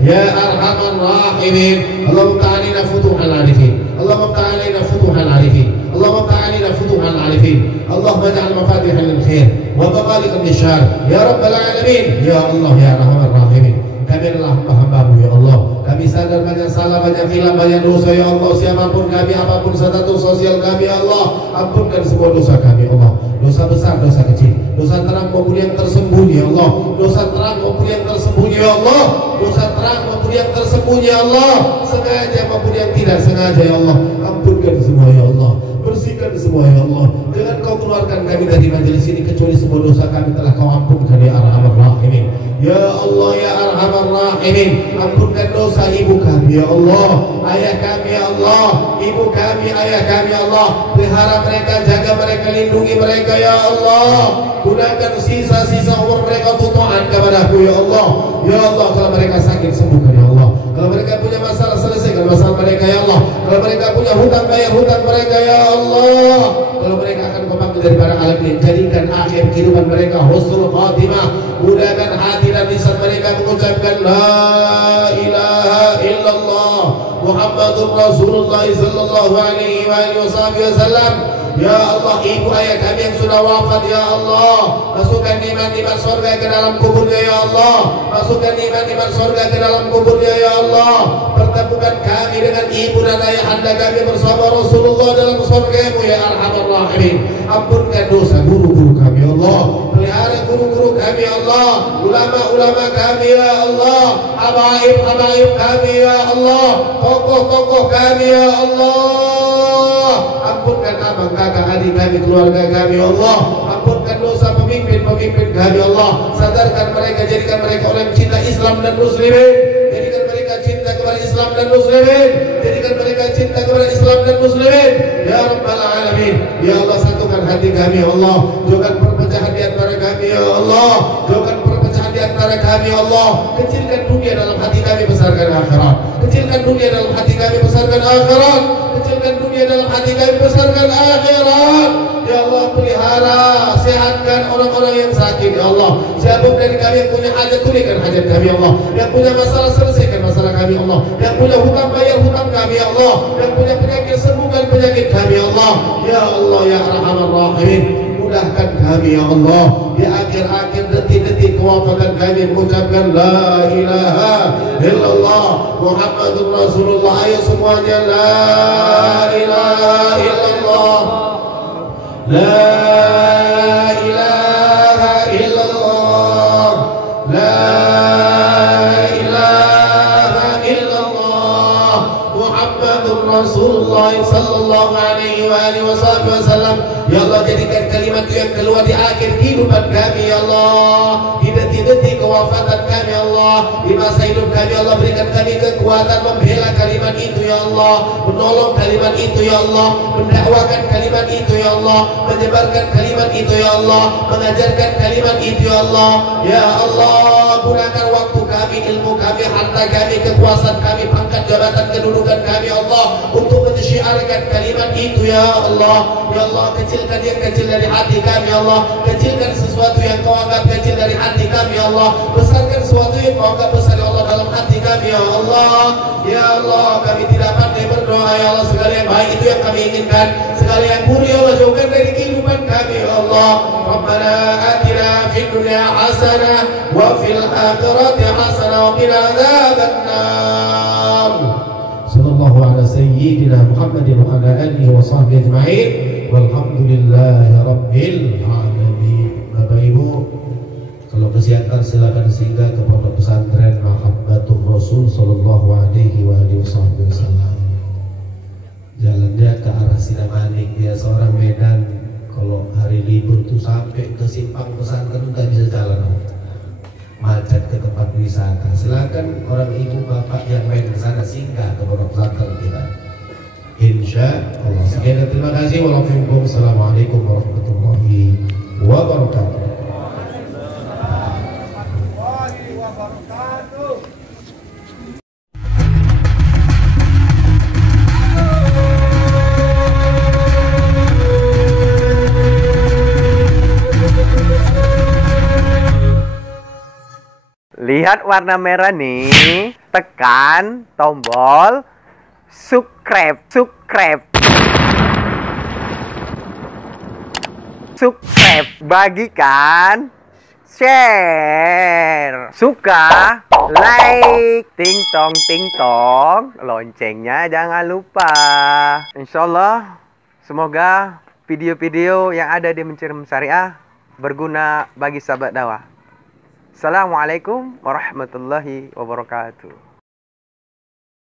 يا أرحم الراحمين. اللهم افتح علينا فتوح العارفين، اللهم افتح علينا فتوح العارفين، اللهم افتح علينا فتوح العارفين اللهم اجعل مفاتيح للخير ومغالق للشر يا رب العالمين ya Allah ya Rahman Rahimin. Kami adalah hamba-hamba-Mu ya Allah. Kami sadar banyak salah, banyak khilaf, banyak dosa ya Allah. Siapapun kami, apapun status sosial kami ya Allah, ampunkan semua dosa kami ya Allah. Dosa besar, dosa kecil, dosa terang maupun yang tersembunyi ya Allah. Dosa terang maupun yang tersembunyi ya Allah. Dosa terang maupun yang tersembunyi ya Allah. Sengaja maupun yang tidak sengaja ya Allah. Ampunkan semua ya Allah. Bersihkan semua ya Allah. Jangan Kau keluarkan kami dari majelis ini kecuali semua dosa kami telah Kau ampunkan ya Arhamar Rahimin. Ya Allah ya Arhamar Rahimin. Ampunkan dosa ibu kami ya Allah, ayah kami ya Allah, ibu kami, ayah kami ya Allah. Pelihara mereka, jaga mereka, lindungi mereka ya Allah. Gunakan sisa-sisa umur mereka untuk taat kepada-Ku ya Allah. Ya Allah, kalau mereka sakit sembuhkan ya Allah. Kalau mereka punya masalah selesaikan masalah mereka ya Allah. Kalau mereka punya hutang bayar hutang mereka ya Allah. Kalau mereka akan Kau panggil dari para alamin, jadikan akhir kehidupan mereka husnul khatimah. Mudahkan hati dan lisan mereka mengucapkan la ilaha illallah Muhammadur Rasulullah sallallahu alaihi wasallam. Ya Allah, ibu ayah kami yang sudah wafat ya Allah, masukkan iman-iman surga ke dalam kuburnya ya Allah. Masukkan iman-iman surga ke dalam kuburnya ya Allah. Pertemukan kami dengan ibu dan ayah anda kami bersama Rasulullah dalam surga-Mu ya Arhamar Rahimin. Ampunkan dosa guru-guru kami ya Allah. Pelihara guru-guru kami ya Allah. Ulama-ulama kami ya Allah. Habaib-habaib kami ya Allah. Tokoh-tokoh kami ya Allah. Ampunkan abang, kakak, adik kami, keluarga kami ya Allah. Ampunkan dosa pemimpin-pemimpin kami ya Allah. Sadarkan mereka, jadikan mereka orang cinta Islam dan Muslimin. Jadikan mereka cinta kepada Islam dan Muslimin. Jadikan mereka cinta kepada Islam dan Muslimin. Ya Rabbal Alamin. Ya Allah, satukan hati kami ya Allah. Jauhkan perpecahan di antara kami ya Allah. Jauhkan perpecahan di antara kami ya Allah. Kecilkan dunia dalam hati kami, besarkan akhirat. Kecilkan dunia dalam hati kami, besarkan akhirat. Kecilkan dunia dalam hati kami, besarkan akhirat. Ya Allah, pelihara, sehatkan orang-orang yang sakit ya Allah. Siapapun dari kami yang punya hajat, tunaikan hajat kami ya Allah. Yang punya masalah, selesaikan masalah kami ya Allah. Yang punya hutang, bayar hutang kami ya Allah. Yang punya penyakit, sembuhkan penyakit kami ya Allah. Ya Allah ya Arhamar Rahimin. Mudahkan kami ya Allah. Di akhir-akhir detik-detik kewafatan kami mengucapkan la ilaha illallah Muhammadur Rasulullah. Ayo semuanya la ilaha illallah. La ilaha illallah. La ilaha illallah Muhammadur Rasulullah sallallahu alaihi wasallam. Ya Allah, jadikan kalimat itu yang keluar di akhir kehidupan kami ya Allah. Di detik-detik kewafatan kami ya Allah. Di masa hidup kami ya Allah, berikan kami kekuatan membela kalimat itu ya Allah. Menolong kalimat itu ya Allah. Mendakwakan kalimat itu ya Allah. Menyebarkan kalimat itu ya Allah. Mengajarkan kalimat itu ya Allah. Ya Allah, gunakan waktu kami, ilmu kami, harta kami, kekuasaan kami, pangkat jabatan, kedudukan kami ya Allah, untuk mensyiarkan kalimat itu ya Allah. Ya Allah, kecilkan yang kecil dari hati kami ya Allah. Kecilkan sesuatu yang Kau anggap kecil dari hati kami ya Allah. Besarkan sesuatu yang Kau anggap besar ya Allah dalam hati kami ya Allah. Ya Allah, kami tidak pandai berdoa ya Allah. Segala yang baik itu yang kami inginkan, segala yang buruk ya Allah jauhkan dari kehidupan kami ya Allah. Rabbana atina fid dunya hasanah wa fil akhirati hasanah wa qina adzabannar. Sallallahu ala sayyidina Muhammadin wa ala alihi wa sahbihi ajma'in. Walhamdulillahi rabbil alamin. Bapak Ibu, kalau kesiantar silakan singgah ke pondok pesantren Mahabbatur Rasul sallallahu alaihi wasallam. Jalannya ke arah Sinamanik. Dia seorang Medan, kalau hari libur tuh sampai ke simpang pesantren nggak bisa jalan, macet ke tempat wisata. Silakan orang ibu bapak yang main ke sana singgah ke pondok pesantren kita. Insya Allah. Sekian dan terima kasih. Wassalamualaikum warahmatullahi wabarakatuh. Lihat warna merah nih, tekan tombol subscribe. subscribe, bagikan, share, suka, like, ting tong, loncengnya jangan lupa. Insyaallah, semoga video-video yang ada di Mencium Syariah berguna bagi sahabat dakwah. Assalamualaikum warahmatullahi wabarakatuh.